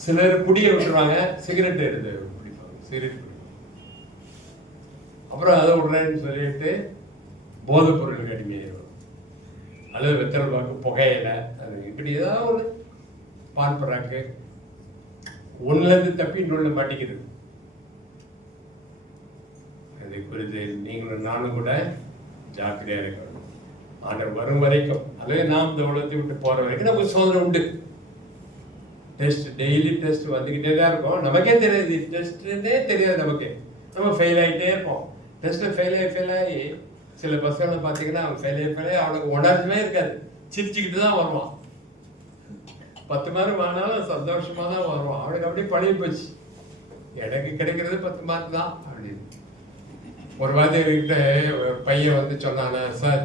சிலர் குடியை விட்டுருவாங்க, சிகரெட் எடுத்து குடிப்பாங்க, சிகரெட். அப்புறம் அதை விடுறேன்னு சொல்லிட்டு போதைப் பொருளுக்கு அடிமையாயிடும், அல்லது வெத்தலை பாக்கு, புகையில, அது இப்படி ஏதாவது ஒன்று பார்ப்பறாக்கு ஒன்னுலேருந்து தப்பி இன்னொன்று மாட்டிக்கிறது. அதை குறித்து நீங்களும் நானும் கூட ஜாக்கிரதையாக இருக்கணும். ஆண்டவர் வரும் வரைக்கும், அல்லது நாம் இந்த உலகத்தை விட்டு போற வரைக்கும் நமக்கு சோதனை உண்டு. டெஸ்ட், டெய்லி டெஸ்ட் வந்துக்கிட்டே தான் இருக்கும். நமக்கே தெரியாது, டெஸ்ட்னே தெரியாது நமக்கு. நம்ம ஃபெயில் ஆகிட்டே இருப்போம். டெஸ்ட்டில் ஃபெயில் ஆகி சில பசங்களை பார்த்தீங்கன்னா அவன் ஃபெயில் ஆகி அவனுக்கு உணர்வுமே இருக்காது, சிரிச்சுக்கிட்டு தான் வருவான். 10 மார்க் வாங்கினாலும் சந்தோஷமா தான் வருவான். அவனுக்கு அப்படியே பழகி போச்சு, எனக்கு கிடைக்கிறது 10 மார்க் தான் அப்படின்னு. ஒரு வாத்தியார்கிட்ட பையன் வந்து சொன்னானா, சார்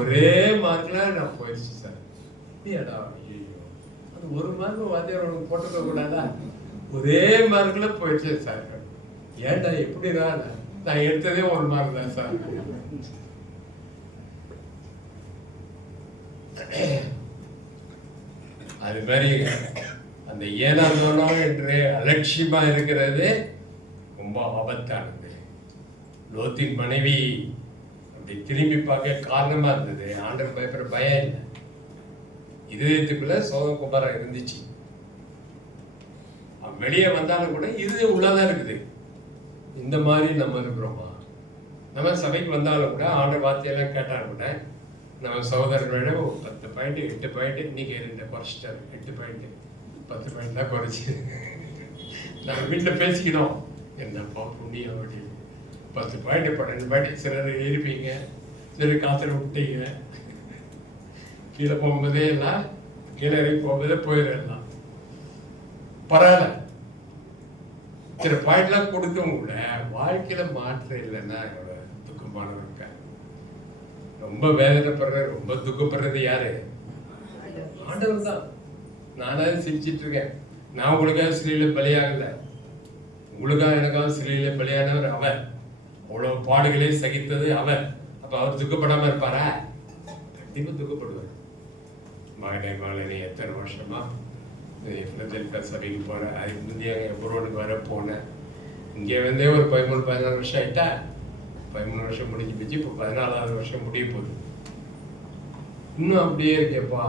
ஒரே மார்க்ல நான் போயிடுச்சு சார். அப்படியாடா? அது 1 மார்க் வாத்தியார் உனக்கு போட்டுக்க கூடாதா? ஒரே மார்க்ல போயிடுச்சு சார். ஏன்டா எப்படிதான்? நான் எடுத்ததே 1 மார்க் தான் சார். அது மாதிரி அந்த ஏனாந்தோனோ என்று அலட்சியமா இருக்கிறது ரொம்ப ஆபத்தானது. லோத்தின் மனைவி அப்படி திரும்பி பார்க்க காரணமா இருந்தது. ஆண்டவர் பயப்படுற பயம் இல்லை, இதயத்துக்குள்ள சோதம் குமாரம் இருந்துச்சு. வெளியே வந்தாலும் கூட இருதயம் உள்ளதான் இருக்குது. இந்த மாதிரி நம்ம இருக்கிறோமா? நம்ம சபைக்கு வந்தாலும் கூட ஆண்டவர் வார்த்தையெல்லாம் கேட்டாலும் கூட நம்ம சகோதரர்களோட 10 பாயிண்ட் 8 பாயிண்ட் இன்னைக்கு 2 குறைச்சிட்டாரு. 8 பாயிண்ட் 10 பாயிண்ட் தான் குறைச்சி நம்ம வீட்டில் பேசிக்கணும். என்னப்பா புண்ணியம் அப்படின்னு 10 பாயிண்ட் 12 பாயிண்ட். சிலர் ஏறிப்பீங்க, சிலர் காத்துல விட்டீங்க, கீழே போகும்போதே எல்லாம் கீழே இறங்கி போகும்போதே போயிடலாம். பரவாயில்ல, சில பாயிண்ட்லாம் கொடுத்தவங்க கூட வாழ்க்கையில மாற்றம் இல்லைன்னா துக்கமானவங்க இருக்காங்க. ரொம்ப வேதனைப்படுற, ரொம்ப துக்கப்படுறது யாரு? ஆண்டவர் தான். நானாவது சிரிச்சிட்டு இருக்கேன். நான் உங்களுக்காக சிலையில பலியாகல, உங்களுக்காக எனக்காக சிலையில பலியானவர் அவர். அவ்வளவு பாடுகளை சகித்தது அவர். அப்ப அவர் துக்கப்படாம இருப்பாரா? கண்டிப்பா துக்கப்படுவார். மகனே எத்தனை வருஷமா சபைக்கு போனேன், அதுக்கு முந்தைய குருவனுக்கு வர போனேன். இங்கே வந்தே ஒரு 13-14 வருஷம் ஆயிட்டா. 13 வருஷம் முடிஞ்சு போச்சு, இப்போ 14வது வருஷம் முடிய போகுது. இன்னும் அப்படியே இருக்கேப்பா.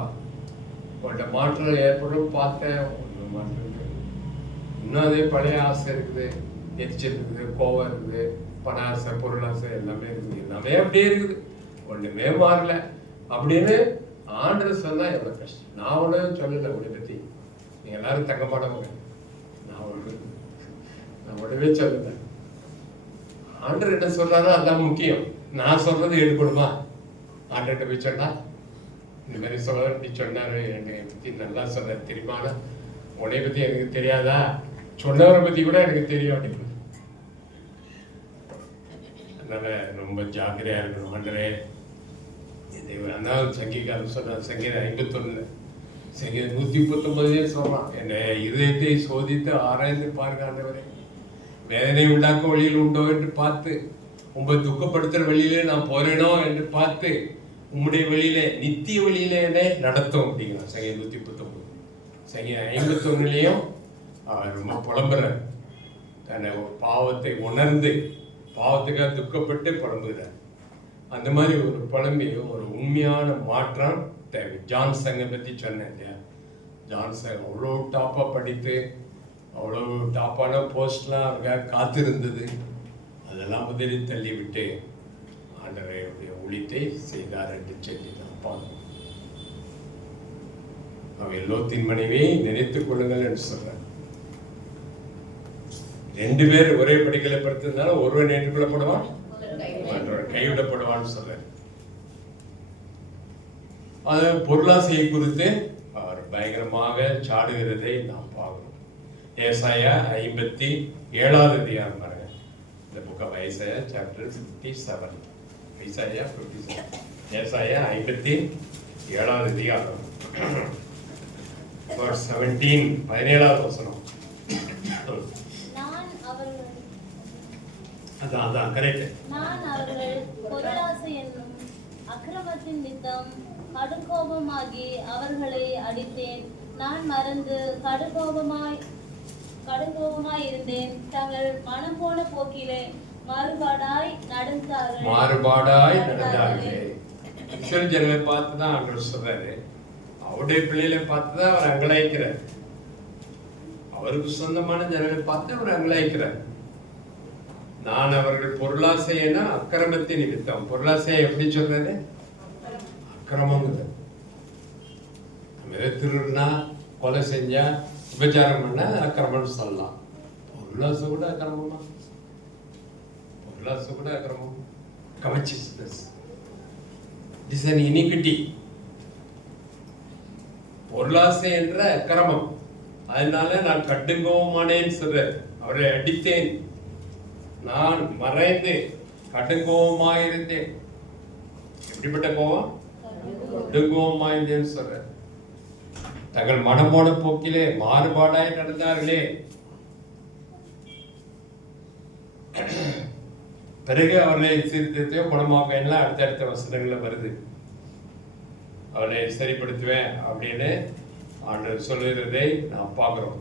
உங்கள்கிட்ட மாற்றம் ஏற்படும் பார்த்தேன், ஒன்றும் மாற்றம் இல்லை. இன்னும் அதே பழைய ஆசை இருக்குது, எரிச்சல் இருக்குது, கோவம் இருக்குது, பண ஆசை, பொருள் ஆசை எல்லாமே இருக்குது. எல்லாமே அப்படியே இருக்குது, ஒன்றுமே மாறல அப்படின்னு ஆண்டவர் சொன்னா எவ்வளோ கஷ்டம். நான் ஒன்றும் சொல்லலை உங்களை பற்றி, நீங்கள் எல்லாரும் தங்க மாட்டவங்க. நான் உடனே சொல்லலை. ஆண்டவர் என்ன சொல்றாரோ அதான் முக்கியம். நான் சொல்றது எடுக்கணுமா? ஆண்டர்கிட்ட போய் சொன்னா இந்த மாதிரி சொல்ல இப்படி சொன்னாரு, என்னை பத்தி நல்லா சொன்னார் தெரியுமா, உன்னை பத்தி எனக்கு தெரியாதா, சொன்னவரை பத்தி கூட எனக்கு தெரியும் அப்படின்னு. அதனால ரொம்ப ஜாக்கிரதையா இருக்கணும். ஆண்டரே அதான் சங்கீகாரம் சொன்ன சங்கீதம் 51 சங்கீதம் 139 சொல்லலாம். என்னை இருதயத்தை சோதித்து ஆராய்ந்து பாருங்க ஆண்டவரே, வேதனை உண்டாக்க வழியில் உண்டோ என்று பார்த்து, உங்களை துக்கப்படுத்துற வழியிலே நான் போறேனோ என்று பார்த்து, உம்முடைய வழியிலே நித்திய வழியிலே என்னை நடத்தும் அப்படிங்கிறான் சங்கீதம் 139. சங்கீதம் 51 ரொம்ப புலம்புறார். தன்னை பாவத்தை உணர்ந்து பாவத்துக்காக துக்கப்பட்டு புலம்புகிறார். அந்த மாதிரி ஒரு புலம்பி ஒரு உண்மையான மாற்றம் தேவை. ஜான்சங்கை பற்றி சொன்னேன் இல்லையா? ஜான்சங் அவ்வளோ டாப்பாக படித்து அவ்வளோ டாப்பான போஸ்ட்லாம் அவருக்காக காத்திருந்தது. அதெல்லாம் முதலி தள்ளிவிட்டு ஆண்டவருடைய ஊழியத்தை செய்தார் என்று சொல்லி நான் பார்க்கணும். அவன் எல்லோத்தின் மனைவியை நினைத்துக் கொள்ளுங்கள் என்று சொல்றார். 2 பேர் ஒரே படிக்கலை படுத்திருந்தால ஒருவன் ஏற்றுக்கொள்ளப்படுவான், மற்றவன் கைவிடப்படுவான்னு சொல்றார். அது பொருளாசையை குறித்து அவர் பயங்கரமாக சாடுகிறதை நாம் பார்க்கணும். ஏசாயா 57வது அதிகாரம் பாருங்க. இந்த book of Isaiah chapter 57. Isaiah 57. ஏசாயா 57வது அதிகாரம் verse 17 17வது வசனம். அதான் கரெக்ட். நான் அவர்கள் பொருளாசை என்னும் அக்கிரமத்தின் நித்தம் கடுங்கோபமாகி அவர்களை அடித்தேன். நான் மறந்து கடுங்கோபமாய் இருந்தேன். தங்கள் மனம் போன போக்கிலே மாறுபாடாய் நடந்தார்களே. இஸ்ரவேல் ஜனங்களை பார்த்து தான் ஆண்டவர் சொல்றாரு. அவருடைய பிள்ளைகளை பார்த்து தான் அவர் அங்கலாய்க்கிறார். அவருக்கு சொந்தமான ஜனங்களை பார்த்து அவர் அங்கலாய்க்கிறார். நான் அவர்கள் பொருளாசைனா அக்கிரமத்தை நிமித்தம். பொருளாசையை எப்படி சொல்றாரு? அக்கிரமங்கிறது. திருடுனா, கொலை செஞ்சா, விபச்சாரம் பண்ண அக்கிரமம்னு சொல்லலாம். பொருளாசை கூட அக்கிரமமா? பொருளாசை கூட அக்கிரமம். கவர்ச்சியஸ்னஸ், இட் இஸ் an iniquity. பொருளாசை என்ற அக்கிரமம். அதனால நான் கடுங்கோவமானேன்னு சொல்றேன். அவரை அடித்தேன், நான் மறைந்து கடுங்கோவமாயிருந்தேன். எப்படிப்பட்ட கோவம்? கடுங்கோவமாயிருந்தேன்னு சொல்ற. தங்கள் மனமோட போக்கிலே மாறுபாடாய் நடந்தார்களே. பிறகு அவர்களை சீர்திருத்தோ குணமாக்க எல்லாம் அடுத்தடுத்த வசனங்கள்ல வருது. அவளை சரிப்படுத்துவேன் அப்படின்னு ஆண்டவர் சொல்லுகிறதை நாம் பார்க்கிறோம்.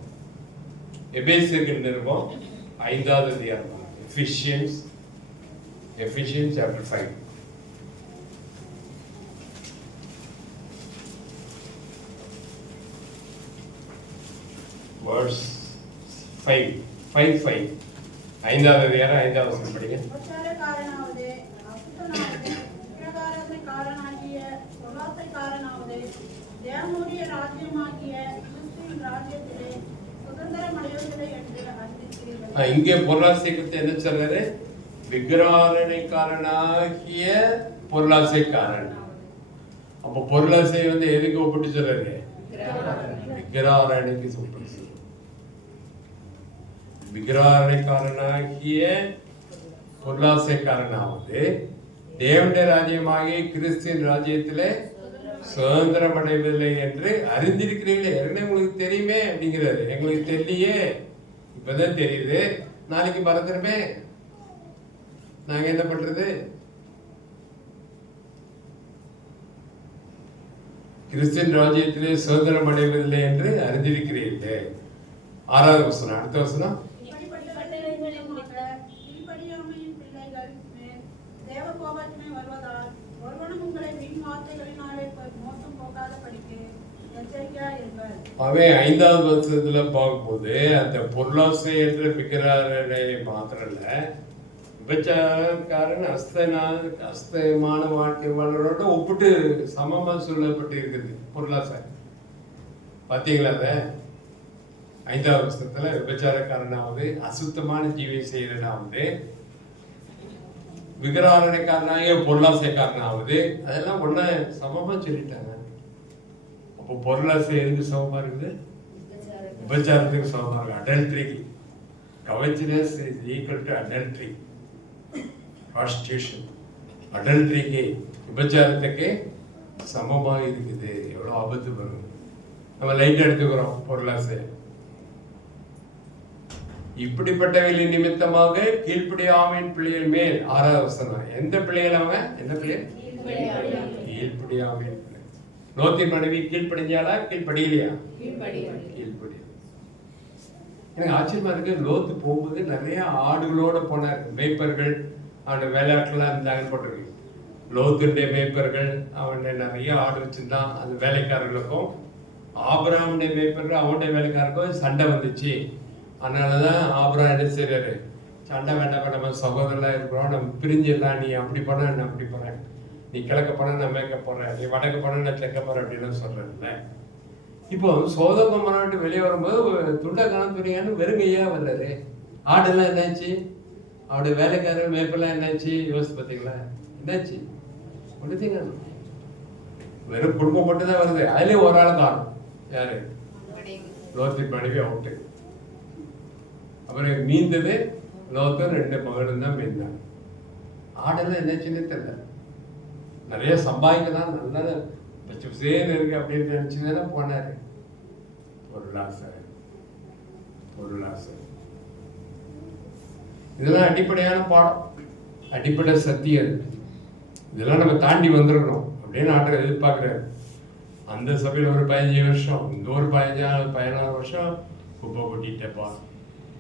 எபேசியருக்கு நிருபம் 5வது அதிகாரம். Ephesians chapter 5. Verse 5. 5. 5வது அதிகாரம் 5வது வசனம் படிங்க. உபச்சாரக்காரனாவது, அசுத்தனாவது, விக்கிரகாராதனைக்காரனாகிய பொருளாசைக்காரனாவது, தேவனுடைய ராஜ்யமாகிய கிறிஸ்துவின் ராஜ்யத்திலே சுதந்திரம் அடைவதில்லை என்று அறிந்திருக்கிறீர்கள். இங்கே பொருளாசை குறித்து என்ன சொல்றாரு? விக்கிரகாரனைக்காரனாகிய பொருளாசைக்காரன். அப்ப பொருளாசை எதுக்கு ஒப்பிட்டு சொல்றாரு? விக்கிரகாரனைக்கு ஒப்பிட்டு. விக்கிரகாரனைக்காரனாகிய பொருளாசைக்காரனாவது தேவனுடைய ராஜ்யமாகிய கிறிஸ்துவின் ராஜ்யத்திலே சுதந்திரம் அடைவதில்லை என்று அறிந்திருக்கிறீர்களே. ஏற்கனவே உங்களுக்கு தெரியுமே அப்படிங்கிறாரு. எங்களுக்கு தெரியலையே, இப்பதான் தெரியுது, நாளைக்கு மறந்துடுமே. நாங்க என்ன பண்றது? கிறிஸ்தியன் ராஜ்யத்திலே சுதந்திரம் அடைவதில்லை என்று அறிந்திருக்கிறீர்களே. 6வது வசனம். அடுத்த வசனம். கீழ்ப்படியாமையின் பிள்ளைகள் மேல் தேவ கோபத்தினை வருவதால் ஒருவனும் உங்களை வீண் வார்த்தைகளினாலே மோசம் போகாதபடிக்கு எச்சரிக்கையா இருங்கள். அவன் 5வது வருஷத்துல பார்க்கும்போது அந்த பொருளாசை என்ற விக்கிரகனை மாத்திரம் இல்ல, விபச்சாரக்காரன் அஸ்தமான வாழ்க்கை வாழ்றோட ஒப்பிட்டு சமமா சொல்லப்பட்டு இருக்குது பொருளாசை. பார்த்தீங்களா? அத 5வது வருஷத்துல விபச்சாரக்காரனாவது, அசுத்தமான ஜீவை செய்யறனாவது, விக்கிரகாரனைக்காரனாக பொருளாசைக்காரனாவது, அதெல்லாம் ஒன்ன சமமா சொல்லிட்டாங்க. அப்போ பொருளாசை எதுக்கு சமமா இருக்குது? விபச்சாரத்துக்கு சமமா இருக்கு. அடல்ட்ரிக்கு. கவர்ச்சினஸ் is equal to adultery. prostitution, அடல்ட்ரிக்கு, விபச்சாரத்துக்கு சமமாக இருக்குது. எவ்வளோ ஆபத்து வரும். நம்ம லைட் எடுத்துக்கிறோம் பொருளாசை. இப்படிப்பட்டவைகளின் நிமித்தமாக கீழ்ப்படியாமையின் பிள்ளைகள் மேல். 6வது வசனம். எந்த பிள்ளைகள் அவங்க? என்ன பிள்ளைகள்? கீழ்ப்படியாமையின் பிள்ளை. லோத்தின் மனைவி கீழ்ப்படிஞ்சாலா கீழ்ப்படியலையா? கீழ்ப்படி. எனக்கு ஆச்சரியமா இருக்கு. லோத்து போகும்போது நிறைய ஆடுகளோட போனார். மேய்ப்பர்கள் அவனோட வேலையாட்கள்லாம் இருந்தாங்கன்னு போட்டிருக்கு. லோத்துடைய மேய்ப்பர்கள் அவனுடைய நிறைய ஆடு வச்சிருந்தான். அந்த வேலைக்காரர்களுக்கும் ஆபிரகாமுடைய மேய்ப்பர்கள் அவனுடைய வேலைக்காரருக்கும் சண்டை வந்துச்சு. அதனாலதான் ஆபிரகாம் என்ன செய்யறாரு? சண்டை வேண்டாம், நம்ம சகோதரலாம் இருக்கிறோம், நம்ம பிரிஞ்சிடலாம். நீ அப்படி போனா நான் அப்படி போறேன், நீ கிழக்க போனா நான் மேற்க போறேன், நீ வடக்கு போனா நான் தெற்க போறேன் அப்படின்னு சொல்றேன்ல. இப்போ சோதம் விட்டு வெளியே வரும்போது துண்டை காணத்துறையான்னு வெறுங்கையா வர்றாரு. ஆடெல்லாம் என்னாச்சு? அவருடைய வேலைக்காரர் மேய்ப்பெல்லாம் என்னாச்சு? யோசிச்சு பார்த்தீங்களா? என்னாச்சு? ஒன்றுத்தீங்க வெறும் குடும்பம் மட்டும் தான் வருது. அதுலயும் ஒரு ஆள் காணும். யாரு? லோத்தின் மனைவி அவுட்டு. அப்புறம் மீந்தது லோத்தும் 2 மகனும் தான் மீந்தாங்க. ஆடெல்லாம் என்னாச்சுன்னு தெரியல. நிறைய சம்பாதிக்கலாம், நல்லா சேர் இருக்கு அப்படின்னு நினைச்சுதானே போனாரு. பொருளாசை. இதெல்லாம் அடிப்படையான பாடம், அடிப்படை சத்தியம். இதெல்லாம் நம்ம தாண்டி வந்துடணும் அப்படின்னு ஆண்டவர் எதிர்பார்க்கிறாரு. அந்த சபையில் ஒரு 15 வருஷம், இந்த ஒரு 16 வருஷம் குப்பை கொட்டிட்டப்பா,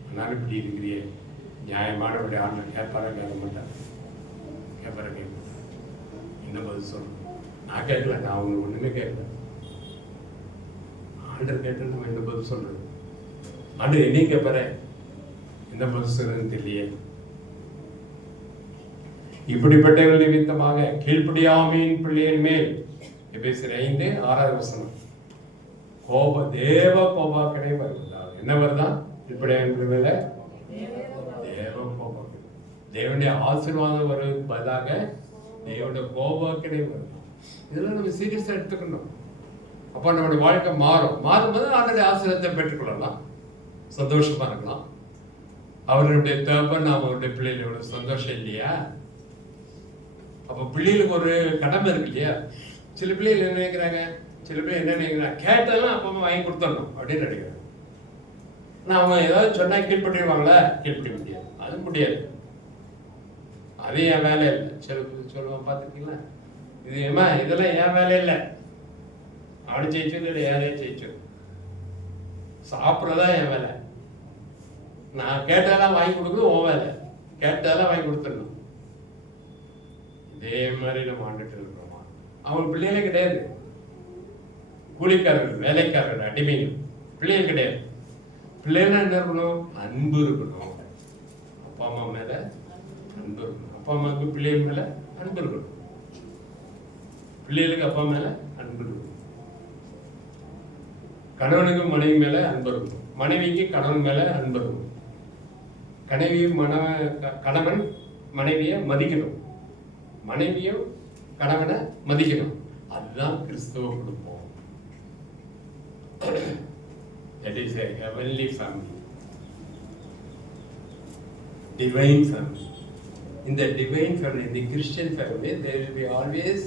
அதனால இப்படி இருக்கிறியே, நியாயமானபடி ஆண்டவர் கேட்பார கேட்க மாட்டார். கேட்பார கேட்க என்ன பதில் சொல்லணும்? நான் கேட்கல, நான் அவங்க ஒண்ணுமே கேட்கல. ஆண்டர் கேட்டு நம்ம என்ன பதில் சொல்றது? ஆண்டர் என்னையும் கேட்பாரு, என்ன பதில் சொல்றதுன்னு தெரியலையே. இப்படிப்பட்டவர்கள் நிமித்தமாக கீழ்ப்படியாமையின் பிள்ளையின் மேல் எபேசியர் 5:6 வசனம் தேவ கோபாக்கனை வருவதாக. என்ன வருதான்? கீழ்ப்படியாமையின் மேல தேவ கோபாக்கனை. தேவனுடைய ஆசீர்வாதம் வருவதற்கு பதிலாக தேவனுடைய கோபாக்கனை வருது. இதெல்லாம் நம்ம சீரியஸா எடுத்துக்கணும். அப்ப நம்மளுடைய வாழ்க்கை மாறும்போது அவருடைய ஆசீர்வாதத்தை பெற்றுக்கொள்ளலாம், சந்தோஷமா இருக்கலாம். அவர்களுடைய தகப்பன் அவருடைய பிள்ளைகளோட சந்தோஷம் இல்லையா? அப்ப பிள்ளைகளுக்கு ஒரு கடமை இருக்கு இல்லையா? சில பிள்ளைகள் என்ன நினைக்கிறாங்க, சில பிள்ளைகள் என்ன நினைக்கிறாங்க, கேட்டாலும் அப்பா அம்மா வாங்கி கொடுத்துடணும் அப்படின்னு நினைக்கிறாங்க. நான் அவங்க ஏதாவது சொன்னா கீழ்பற்றிடுவாங்களா? கீழ்படிய முடியாது, அது முடியாது. அது என் வேலை இல்லை. சொல்லுவான் பார்த்துருக்கீங்களா, இது ஏமா இதெல்லாம் என் வேலை இல்லை, அப்படி ஜெயிச்சது இல்லை, யாரையும் ஜெயிச்சது. சாப்பிட்றதா என் வேலை. நான் கேட்டாலாம் வாங்கி கொடுக்குறது உன் வேலை, கேட்டாலாம் வாங்கி கொடுத்துடணும். இதே மாதிரி நம்ம ஆண்டுட்டு இருக்கிறோமா? அவங்க பிள்ளைகளே கிடையாது, கூலிக்காரர்கள், வேலைக்காரர்கள், அடிமைகள். பிள்ளைகள் கிடையாது. பிள்ளைகள் என்ன இருக்கணும்? அன்பு இருக்கணும். அப்பா அம்மா மேல அன்பு இருக்கணும். அப்பா அம்மாவுக்கு பிள்ளைகள் மேல அன்பு இருக்கணும். பிள்ளைகளுக்கு அப்பா மேல அன்பு இருக்கணும். கணவனுக்கு மனைவி மேல அன்பு இருக்கணும். மனைவிக்கு கணவன் மேல அன்பு இருக்கணும். கணவன் மனைவியை மதிக்கணும், மனைவியும் கணவனை மதிக்கணும். அதுதான் கிறிஸ்தவ குடும்பம். That is a heavenly family, divine family. In the divine family, in the Christian family, there will be always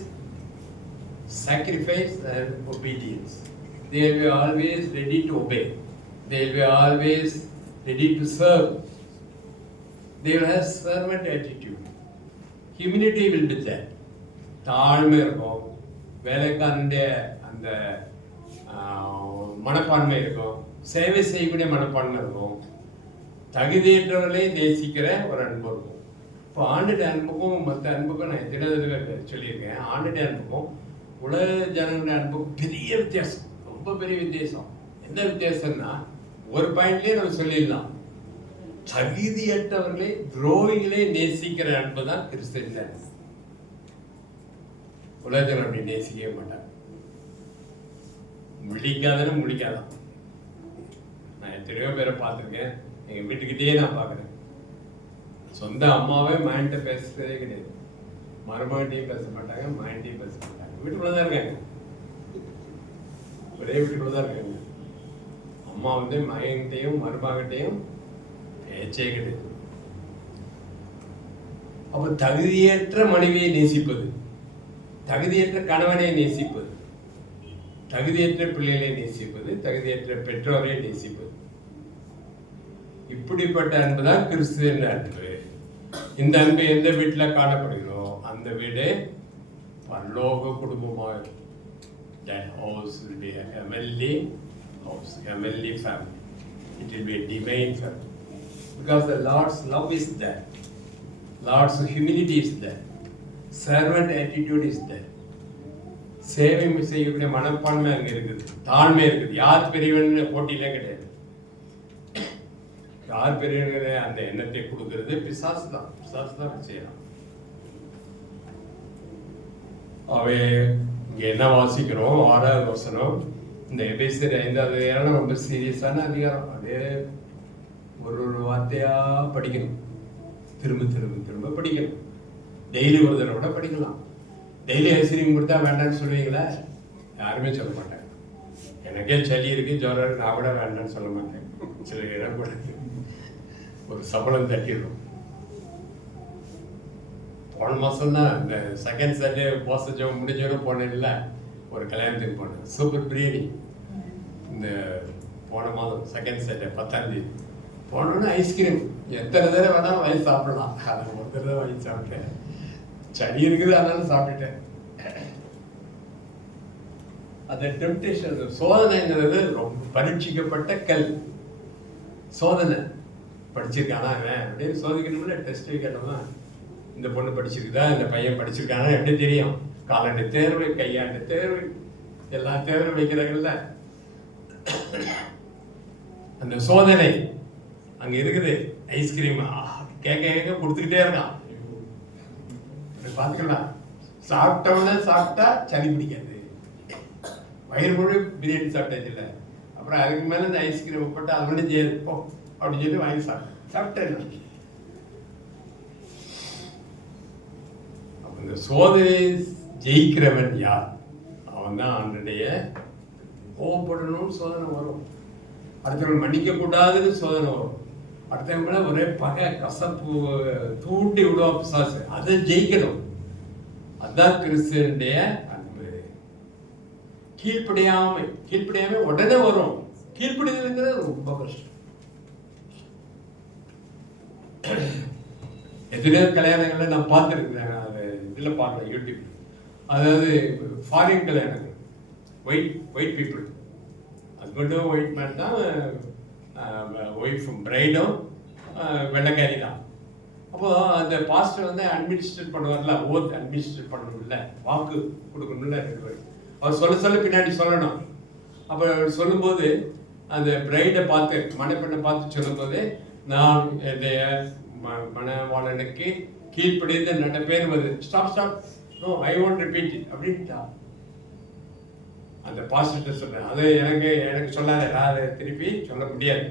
sacrifice and obedience. They will be always ready to obey. They will be always ready to serve. They will have servant attitude. Humility will be there. தாழ்மை இருக்கும், வேலைக்காரனுடைய அந்த மனப்பான்மை இருக்கும், சேவை செய்யக்கூடிய மனப்பான்மை இருக்கும், தகுதியற்றவர்களே நேசிக்கிற ஒரு அன்பு இருக்கும். இப்போ ஆண்டுடைய அன்புக்கும் மற்ற அன்புக்கும் நான் எத்தனை சொல்லியிருக்கேன். ஆண்டுடைய அன்புக்கும் உலக ஜனங்களுடைய அன்புக்கும் பெரிய வித்தியாசம், ரொம்ப பெரிய வித்தியாசம். என்ன வித்தியாசம்னா ஒரு பாயிண்ட்லேயே நம்ம சொல்லிடலாம், தகுதியற்றவர்களே துரோகிகளே நேசிக்கிற அன்பு தான் கிறிஸ்தவ அன்பு. உலகத்தில் அப்படி நேசிக்கவே மாட்டாங்க. முழிக்காதான். நான் எத்தனையோ பேரை பார்த்துருக்கேன், எங்கள் வீட்டுக்கிட்டே நான் பார்க்குறேன். சொந்த அம்மாவே மகன்கிட்ட பேசுறதே கிடையாது, மருமகன்ட்டையும் பேச மாட்டாங்க, மகன்ட்டையும் பேச மாட்டாங்க. வீட்டுக்குள்ளதான் இருக்காங்க, ஒரே வீட்டுக்குள்ளதான் இருக்காங்க. அம்மா மகன்கிட்டையும் மருமகன்ட்டையும் பேச்சே கிடையாது. அப்ப தகுதியற்ற மனைவியை நேசிப்பது, தகுதியற்ற கணவனை நேசிப்பது, தகுதியற்ற பிள்ளைகளை நேசிப்பது, தகுதியற்ற பெற்றோரை நேசிப்பது, இப்படிப்பட்ட அன்பு தான் கிறிஸ்துவின் அன்பு. இந்த அன்பு எந்த வீட்டில் காணப்படுகிறோ அந்த வீடு பரலோக குடும்பமாக இருக்கும். That house will be a heavenly house, heavenly family. It will be a divine family. Because the Lord's love is there. Lord's humility is there. Servant attitude is there. சேவை செய்யக்கூடிய மனப்பான்மை அங்கே இருக்குது, தாழ்மை இருக்குது. யார் பெரியவன் போட்டியிலே கிடையாது. யார் பெரியவங்கிற அந்த எண்ணத்தை கொடுக்கறது பிசாசு தான் செய்யலாம். அவை இங்கே என்ன வாசிக்கிறோம், 6வது வசனம். இந்த எபேசியர் 5வது அதிகாரம் ரொம்ப சீரியஸான அதிகாரம். அப்படியே ஒரு வார்த்தையா படிக்கணும், திரும்ப படிக்கணும். டெய்லி ஒரு தடவை கூட படிக்கலாம். டெய்லி ஐஸ்கிரீம் கொடுத்தா வேண்டாம்னு சொல்லுவீங்களா? யாருமே சொல்ல மாட்டாங்க. எனக்கே சளி இருக்கு, ஜுரம் இருக்கு, நான் கூட வேண்டாம்னு சொல்ல மாட்டேன். சில இடம் கூட ஒரு சம்பளம் தட்டிடும். போன மாதம் தான் இந்த செகண்ட் சண்டே போசம் முடிஞ்சவரும் போனேன்ல, ஒரு கல்யாணத்துக்கு போனேன். சூப்பர் பிரியாணி. இந்த போன மாதம் செகண்ட் சண்டே 10ஆம் தேதி போனோன்னு ஐஸ்கிரீம் எத்தனை தடவை வேணாலும் வாங்கி சாப்பிடலாம். அதை ஒரு தடவை வாங்கி சாப்பிட்டேன். சளி இருக்குது அதனால சாப்பிட்டுட்டேன். அந்த டெம்டேஷன், சோதனைங்கிறது ரொம்ப பரீட்சிக்கப்பட்ட கல். சோதனை படிச்சிருக்கானா அவன் அப்படின்னு சோதிக்கணும்ல, டெஸ்ட் வைக்கணுமா, இந்த பொண்ணு படிச்சிருக்குதா, இந்த பையன் படிச்சிருக்கானா எப்படி தெரியும்? காலாண்டு தேர்வு, கையாண்டு தேர்வு, எல்லா தேர்வும் வைக்கிறாங்கல்ல. அந்த சோதனை அங்க இருக்குது. ஐஸ்கிரீம் கேட்க கொடுத்துக்கிட்டே இருக்கான். பார்த்துக்கலாம். சாப்பிட்டா சளி பிடிக்காது, வயிறு முழு பிரியாணி சாப்பிட்டாச்சு இல்லை. அப்புறம் அதுக்கு மேலே இந்த ஐஸ்கிரீம் போட்டு அது ஒன்றும் செய்யப்போ அப்படின்னு சொல்லி வாங்கி சாப்பிட்டேன். அப்போ இந்த சோதனை ஜெயிக்கிறவன் யார்? அவன் தான் அவனுடைய கோவப்படணும்னு சோதனை வரும், அடுத்தவங்க மன்னிக்க கூடாதுன்னு சோதனை வரும், அடுத்தவங்கள ஒரே பகை கசப்பு தூண்டி விடுவோம் பிசாசு. அதை ஜெயிக்கணும். அதுதான் கிறிஸ்துவனுடைய அன்பு. கீழ்ப்படியாம உடனே வரும். கீழ்ப்படிதல்ங்கிறது ரொம்ப கஷ்டம். எத்தனையோ கல்யாணங்கள்ல நான் பார்த்துருக்கேன், அது இதில் பார்க்குறேன் யூடியூப். அதாவது ஃபாரின் கல்யாணங்கள், ஒயிட் பீப்புள், ஹஸ்பண்டும் ஒயிட் மேன் தான், ஒய்ஃபும் பிரைடும் வெள்ளைக்காரி தான். அப்போ அந்த பாஸ்டர் அட்மினிஸ்ட்ரேட் பண்ணுவார்ல, ஓத் அட்மினிஸ்ட்ரேட் பண்ணணும்ல, வாக்கு கொடுக்கணும்ல, அவர் சொல்ல பின்னாடி சொல்லணும். அப்போ சொல்லும்போது அந்த பிரைடை பார்த்து, மணப்பெண்ணை பார்த்து சொல்லும்போது, நான் என்னுடைய மணவாளனுக்கு கீழ்ப்படிந்து நடப்பேன் வருது. Stop no, I won't repeat it அப்படின்ட்டா. அந்த பாஸ்டர் சொன்னேன், அது எனக்கு சொல்லாத, நான் அதை திருப்பி சொல்ல முடியாது.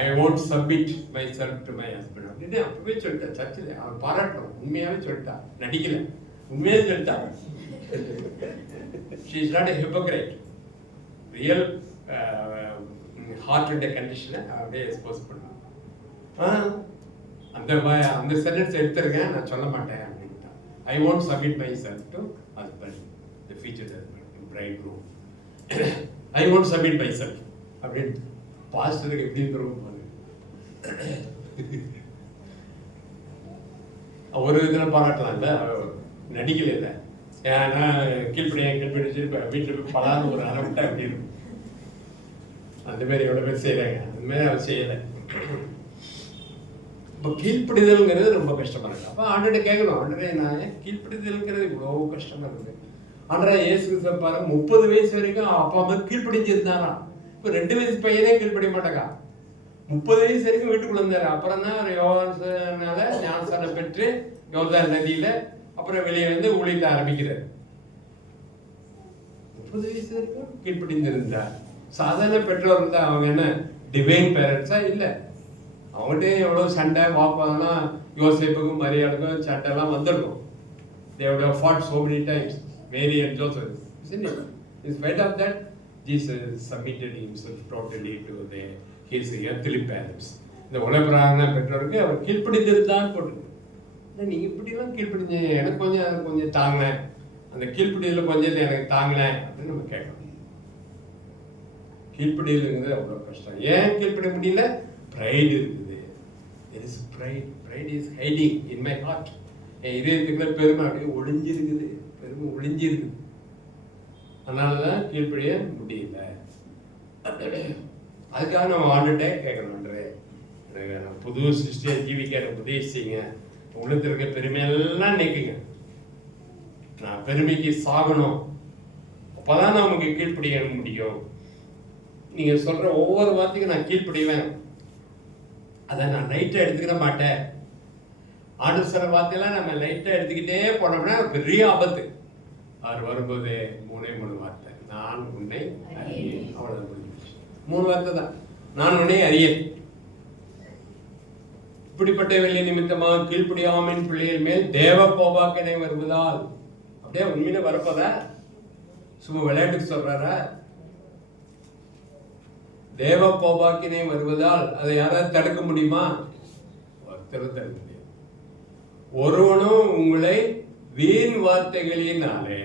I won't submit myself to my husband. அப்படின்னு அப்பவே சொல்லிட்டேன் சர்ச்சில். அவன் பாராட்டணும், உண்மையாவே சொல்லிட்டான், நடிக்கல, உண்மையாக சொல்லிட்டான். She is not a hypocrite. Real heart and condition அப்படியே எக்ஸ்போஸ் பண்ணான். அந்த சென்டென்ஸ் எடுத்திருக்கேன், நான் சொல்ல மாட்டேன் அப்படின்ட்டான். I won't submit myself to husband, the future husband, bridegroom. I won't submit myself அப்படின்னு பாஸ்டருக்கு எப்படி தரும். ஒரு இதில் பாராட்டலாம்ல, நடிக்கல இல்லை. ஏன்னா கீழ்ப்படி வச்சு வீட்டில் போய் பலான்னு ஒரு அரை விட்டா எப்படி இருக்கும்? அந்த மாதிரி எவ்வளோ பேர் செய்கிறாங்க, அந்த மாதிரி அவர் செய்யலை. இப்போ கீழ்ப்படிதல்ங்கிறது ரொம்ப கஷ்டமாக இருக்குது. அப்போ ஆண்டரை கேட்கணும், ஆண்டரே நான் கீழ்ப்படிதல்ங்கிறது இவ்வளோ கஷ்டமாக இருக்குது. ஆண்டரா இயேசு கிறிஸ்து பாருங்க 30 வயசு வரைக்கும் அப்பா அம்மா கீழ்ப்படிஞ்சிருந்தாரா. இப்போ 2 வயசு பையனே கீழ்ப்படிய மாட்டாங்க. 30 வயசு வரைக்கும் வீட்டுக்குள்ள இருந்தாரு. அப்புறம் தான் அவர் யோவானால ஞானஸ்நானம் பெற்று யோர்தான் நதியில அப்புறம் வெளியே வந்து ஊழியத்தை ஆரம்பிக்கிறார். 30 வயசு வரைக்கும் கீழ்ப்படிந்திருந்தார். சாதாரண பெற்றோர் இருந்தா அவங்க என்ன டிவைன் பேரண்ட்ஸா இல்ல. அவங்ககிட்ட எவ்வளவு சண்டை வாப்பாலாம் யோசேப்புக்கும் மரியாதைக்கும் சண்டைலாம் வந்துருக்கும். They would have fought so many times, Mary and Joseph, isn't it? In spite of that, Jesus submitted himself totally to his earthly parents. இந்த உலகப்பிரான பெற்றோருக்கு அவர் கீழ்ப்படிந்திருந்தான்னு போட்டுருக்கு. நீங்க இப்படிலாம் கீழ்ப்படிஞ்ச எனக்கு கொஞ்சம் தாங்கல, அந்த கீழ்ப்படியில் கொஞ்சம் எனக்கு தாங்கல அப்படின்னு நம்ம கேட்கணும். கீழ்ப்படியலுங்கிறது அவ்வளோ கஷ்டம். ஏன் கீழ்ப்படிய முடியல? ப்ரைடு இருக்குது. There is pride. Pride is hiding in my heart. என் இதயத்துக்குள்ள பெருமை அப்படியே ஒளிஞ்சிருக்குது, பெருமை ஒளிஞ்சிருக்குது. அதனாலதான் கீழ்ப்படிய முடியல. அதுக்காக நம்ம ஆண்டுட்டே கேட்கணும், நான் புது சிருஷ்டியை ஜீவிக்க உதவி செய்யுங்க, உள்ளத்தில் இருக்க பெருமையெல்லாம் நீக்குங்க, நான் பெருமைக்கு சாகணும், அப்பதான் நமக்கு கீழ்ப்படிய முடியும். நீங்க சொல்ற ஒவ்வொரு வார்த்தைக்கும் நான் கீழ்ப்படிவேன், அதை நான் லைட்டா எடுத்துக்கிற மாட்டேன். ஆண்டு சொல்ற வார்த்தையெல்லாம் நம்ம லைட்டா எடுத்துக்கிட்டே போனோம்னா பெரிய ஆபத்து. அவர் வரும்போது 3 வார்த்தை, நான் உன்னை அறியேன். அவ்வளவு 3 வார்த்தை தான், நான் உன்னை அறியேன். இப்படிப்பட்ட வெள்ளி நிமித்தமாக கீழ்ப்படியாமின் பிள்ளைகள் மேல் தேவ கோபாக்கினை வருவதால். அப்படியே உண்மையில வரப்போதா? சும்மா விளையாட்டுக்கு சொல்றாரா? தேவ கோபாக்கினை வருவதால் அதை யாராவது தடுக்க முடியுமா? ஒருத்தர் தடுக்க முடியும். ஒருவனும் உங்களை வீண் வார்த்தைகளினாலே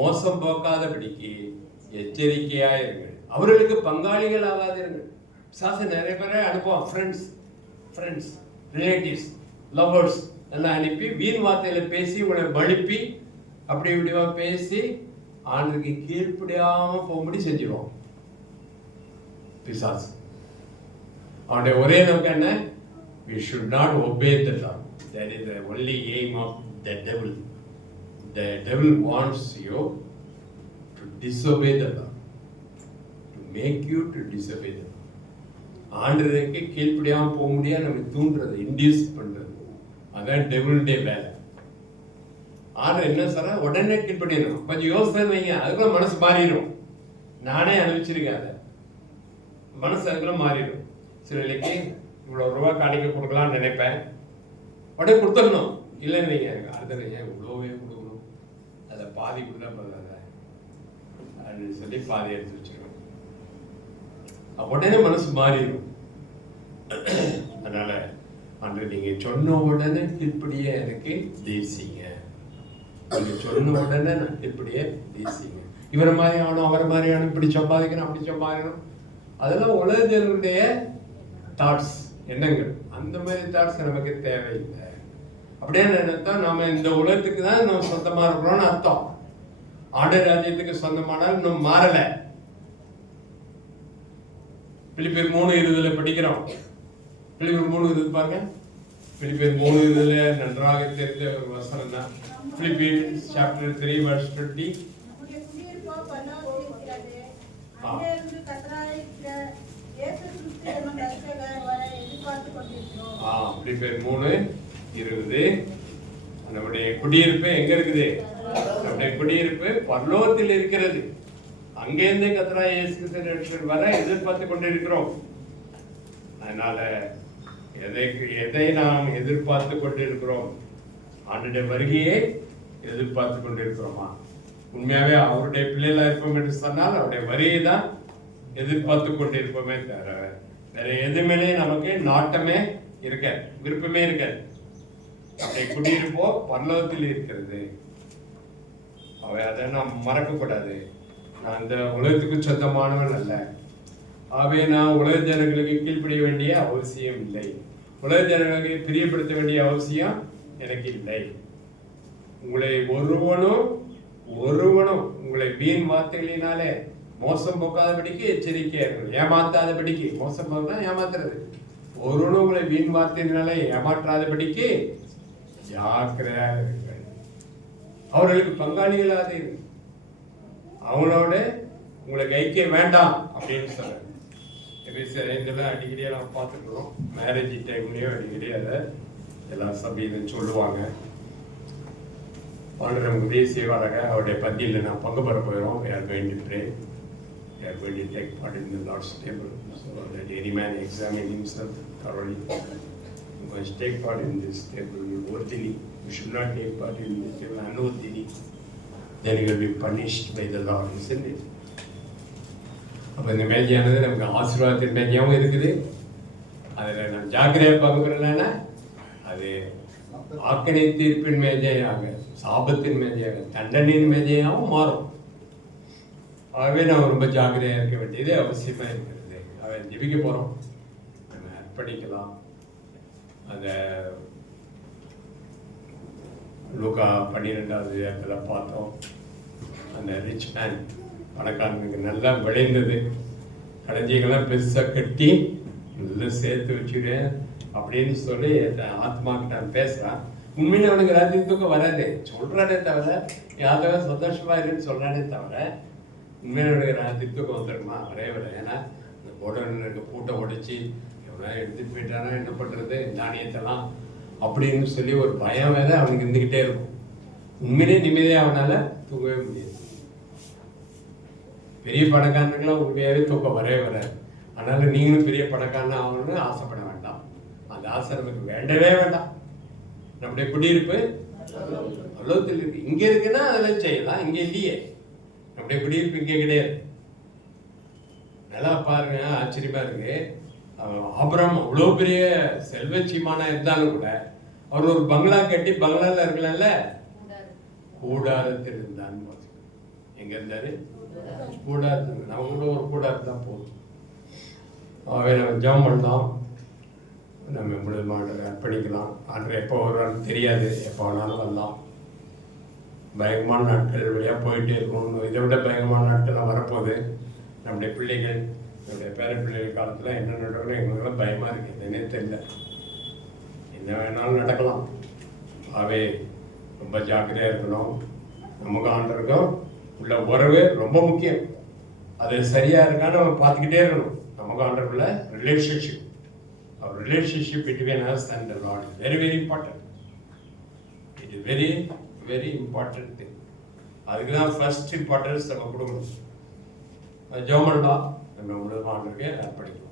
மோசம் போக்காதபடிக்கு எச்சரிக்கையாயிருங்கள், அவர்களுக்கு பங்காளிகள் ஆகாதீர்கள். சாச நிறைய பேரை அனுப்புவான், ஃப்ரெண்ட்ஸ் ரிலேட்டிவ்ஸ் லவர்ஸ் எல்லாம் அனுப்பி வீண் வார்த்தையில பேசி உங்களை வழுப்பி அப்படி இப்படிவா பேசி ஆண்டுக்கு கீழ்ப்படியாம போகும்படி செஞ்சிருவோம் பிசாசு. அவனுடைய ஒரே நோக்கம் என்ன? we should not obey the law. That is the only aim of the devil. The devil wants you to disobey the law, to make you to disobey the law. ஆண்டவருக்கு கீழ்ப்படியாம போக முடியாது நம்ம தூண்டுறது, இன்டியூஸ் பண்றது, அதான் டெவிலுடைய வேலை. ஆண்டவர் என்ன சொல்ற? உடனே கீழ்ப்படியணும். கொஞ்சம் யோசனை வைங்க, அதுக்குள்ள மனசு மாறிடும். நானே அனுபவிச்சிருக்கேன், அதை மனசு அதுக்குள்ள மாறிடும். சில வேளைக்கு இவ்வளோ ரூபா காணிக்க கொடுக்கலாம்னு நினைப்பேன், உடனே கொடுத்துடணும். இல்லைன்னு வைங்க, அடுத்த ஏன் இவ்வளோவே கொடுக்கணும், அதை பாதி கொடுத்தா போதாத அப்படின்னு சொல்லி பாதி எடுத்து வச்சுக்கணும். உடனே மனசு மாறிடும். அதனால அன்று நீங்க சொன்ன உடனே கீழ்ப்படிய எனக்கு தேசிங்க, நீங்க சொன்ன உடனே நான் கீழ்ப்படிய தேசிங்க. இவரை மாதிரி ஆகணும், அவரை மாதிரி ஆகணும், இப்படி சம்பாதிக்கணும், அப்படி சம்பாதிக்கணும், அதெல்லாம் உலகத்தினுடைய தாட்ஸ், எண்ணங்கள். அந்த மாதிரி தாட்ஸ் நமக்கு தேவையில்லை. அப்படியே நினைத்தா நம்ம இந்த உலகத்துக்கு தான் நம்ம சொந்தமா இருக்கிறோம்னு அர்த்தம். ஆண்டு ராஜ்யத்துக்கு சொந்தமானால் இன்னும் மாறல. பிலிப்பியர் 3:20 படிக்கிறோம். பிலிப்பியர் 3:20 பாருங்க. பிலிப்பியர் 3:20 நன்றாக தெரிந்த ஒரு வசனம் தான். பிலிப்பியர் chapter 3 verse 20. நம்முடைய குடியிருப்போ பரலோகத்தில் இருக்கிறது. அங்கிருந்து கர்த்தராகிய இயேசு கிறிஸ்து என்னும் இரட்சகர் வர எதிர்பார்த்துக் கொண்டிருக்கிறோம். பிலிப்பியர் 3:20. நம்முடைய குடியிருப்பு எங்க இருக்குது? நம்முடைய குடியிருப்பு பரலோகத்தில் இருக்கிறது. அங்கேருந்து கர்த்தராகிய இயேசு கிறிஸ்து வர எதிர்பார்த்து கொண்டிருக்கிறோம். அதனால எதை நாம் எதிர்பார்த்து கொண்டிருக்கிறோம்? ஆண்டுடைய வருகையை எதிர்பார்த்து கொண்டிருக்கிறோமா? உண்மையாவே அவருடைய பிள்ளைகளா இருப்போம் என்று சொன்னால் அவருடைய வருகையை தான் எதிர்பார்த்து கொண்டிருப்போமே தவிர வேற எதுவுமே நமக்கு நாட்டமே இருக்க, விருப்பமே இருக்காது. அவருடைய குடியிருப்போ பரலோகத்தில் இருக்கிறது. அதை நாம் மறக்கக்கூடாது. நான் இந்த உலகத்துக்கு சொந்தமானவன் அல்ல. ஆகவே நான் உலக ஜனங்களுக்கு கீழ்ப்படிய வேண்டிய அவசியம் இல்லை, உலக ஜனங்களுக்கு பிரியப்படுத்த வேண்டிய அவசியம் எனக்கு இல்லை. உங்களை ஒருவனும் உங்களை வீண் வார்த்தைகளினாலே மோசம் போக்காதபடிக்கு எச்சரிக்கையா இருக்கணும். ஏமாத்தாதபடிக்கு, மோசம் போக்கா ஏமாத்துறது. ஒருவனும் உங்களை வீண் வார்த்தையினாலே ஏமாற்றாதபடிக்கு ஜாக்கிரதையாக இருங்கள். அவர்களுக்கு பங்காளிகளாக இருக்கு. அவங்களோட உங்களை கைக்க வேண்டாம் அப்படின்னு சொல்றாங்க. இதெல்லாம் அடிக்கடி எல்லாம் பார்த்துக்கிறோம். மேரேஜ் டைம்லயும் அடிக்கடி அதை எல்லா சபையிலும் சொல்லுவாங்க. ஆண்டவருக்கு உதவி செய்வாராக. அவருடைய பந்தியில் நான் பங்கு பெற போயிடும். We are going to pray. We are going to take part in the Lord's table. So that any man examine himself thoroughly. You must take part in this table worthily. You should not take part in this table unworthily. Then you will be punished by the Lord, isn't it? அப்போ இந்த மேஜையானது நமக்கு ஆசீர்வாதத்தின் மேஜையாகவும் இருக்குது. அதில் நம்ம ஜாக்கிரதையாக பார்க்கறதுனா அது ஆக்கணை தீர்ப்பின் மேஜையாக, சாபத்தின் மேஜையாக, தண்டனையின் மேஜையாகவும் மாறும். ஆகவே நாம் ரொம்ப ஜாக்கிரதையாக இருக்க வேண்டியது அவசியமாக இருக்கிறது. அவன் ஜெபிக்க போகிறோம், நம்ம அர்ப்பணிக்கலாம். அந்த லூக்கா 12வது அதில் பார்த்தோம். அந்த ரிச் மேன், பணக்காரனுக்கு நல்லா விளைந்தது, கடைஞ்சிகள்லாம் பெருசாக கட்டி நல்லா சேர்த்து வச்சுடுவேன் அப்படின்னு சொல்லி ஆத்மாக்கிட்ட நான் பேசுகிறான். உண்மையில அவனுக்கு ராத்திரி தூக்கம் வராது, சொல்கிறானே தவிர யாதவ சந்தோஷமாக இருக்குன்னு சொல்கிறானே தவிர உண்மையில அவனுக்கு ராத்திரி தூக்கம் வந்துருக்குமா? வரவே வர. ஏன்னா இந்த போட்டோன்னு இருக்க பூட்டை உடைச்சி எவ்வளோ எடுத்துகிட்டு போயிட்டானா என்ன பண்ணுறது தானியத்தெல்லாம் அப்படின்னு சொல்லி ஒரு பயம் வேற அவனுக்கு இருந்துக்கிட்டே இருக்கும். உண்மையிலே நிம்மதியாக அவனால் தூங்கவே முடியாது. பெரிய பணக்காரனுக்கெல்லாம் உண்மையாகவே தூக்கம் வரவே வராது. அதனால நீங்களும் பெரிய பணக்காரன் ஆகணும்னு ஆசைப்பட வேண்டாம். அந்த ஆசை நமக்கு வேண்டவே வேண்டாம். நம்முடைய குடியிருப்பு அவ்வளோத்தில் இருக்கு. இங்கே இருக்குன்னா அதெல்லாம் செய்யலாம், இங்கே இல்லையே. நம்முடைய குடியிருப்பு இங்கே கிடையாது. நல்லா பாருங்க, ஆச்சரியமா இருக்கு. ஆபிரகாம் அவ்வளோ பெரிய செல்வச்சியமான இருந்தாலும் கூட அவர் ஒரு பங்களா கட்டி பங்களால இருக்கலாம்ல, கூடாரத்தில் இருந்தான்னு. எங்க இருந்தாரு? கூடாரத்தில். நம்ம கூட ஒரு கூடாரத்து தான் போதும். ஆகவே நம்ம ஜெபம் பண்ணலாம். நம்ம முழுமையாக அர்ப்பணிக்கலாம். ஆண்டு எப்போ வருவான்னு தெரியாது, எப்போ வேணாலும் வரலாம். பயங்கரமான நாட்கள் வழியாக போயிட்டே இருக்கணும். இதை விட பயங்கரமான நாட்கள்லாம் வரப்போகுது. நம்முடைய பிள்ளைகள், நம்முடைய பேர பிள்ளைகள் காலத்தில் என்ன நடக்கணும் எங்களுக்கெல்லாம் பயமாக இருக்குது. என்னன்னே தெரியல, என்ன வேணாலும் நடக்கலாம். ஆகவே ரொம்ப ஜாக்கிரதையாக இருக்கணும். நமக்கு ஆண்டருக்கும் உள்ள உறவு ரொம்ப முக்கியம். அது சரியாக இருக்கான்னு நம்ம பார்த்துக்கிட்டே இருக்கணும். நமக்கு ஆண்டருக்குள்ள relationship, our relationship between us and the Lord is very, very important. It is very, very important thing. அதுக்கு தான் ஃபர்ஸ்ட் இம்பார்ட்டன்ஸ் நம்ம கொடுக்கணும். ஜெபம் பண்ணலாம். நம்ம முழுமையாக அர்ப்பணிக்கலாம்.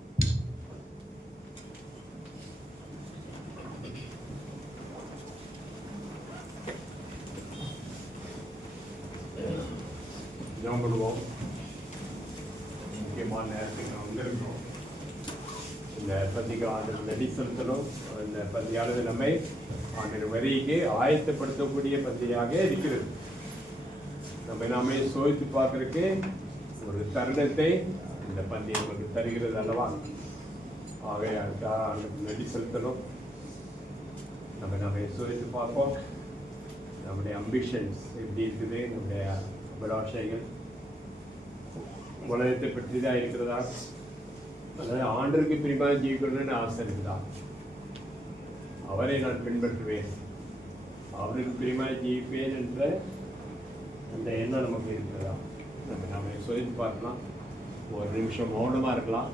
ஜெபம் பண்ணுவோம். முக்கியமான நேரத்துக்கு வந்திருக்கோம். இந்த பந்திக்கு ஆண்டு நடி செலுத்தணும். இந்த பந்தியானது நம்மை ஆண்டு வரிக்கு ஆயத்தப்படுத்தக்கூடிய பந்தியாக இருக்கிறது. நம்ம நாமே சோதித்து பார்க்கறதுக்கு ஒரு தருணத்தை இந்த பந்தி நமக்கு தருகிறது அல்லவா? ஆகவே அதுக்காக ஆண்டு நடி செலுத்தணும். நம்ம நாமே சோதித்து பார்ப்போம். நம்முடைய அம்பிஷன்ஸ் எப்படி இருக்குது, நம்முடைய அபிலாஷைகள் உலகத்தை பற்றி தான் இருக்கிறதா, அதாவது ஆண்டருக்கு பிரியமாக ஜீவிக்கணும்னு ஆசை இருக்குதா? அவரை நான் பின்பற்றுவேன், அவருக்கு பிரியமாக ஜீவிப்பேன் என்ற அந்த எண்ணம் நமக்கு இருக்கிறதா? நம்ம சோதித்து பார்க்கலாம். ஒரு நிமிஷம் மௌனமாக இருக்கலாம்.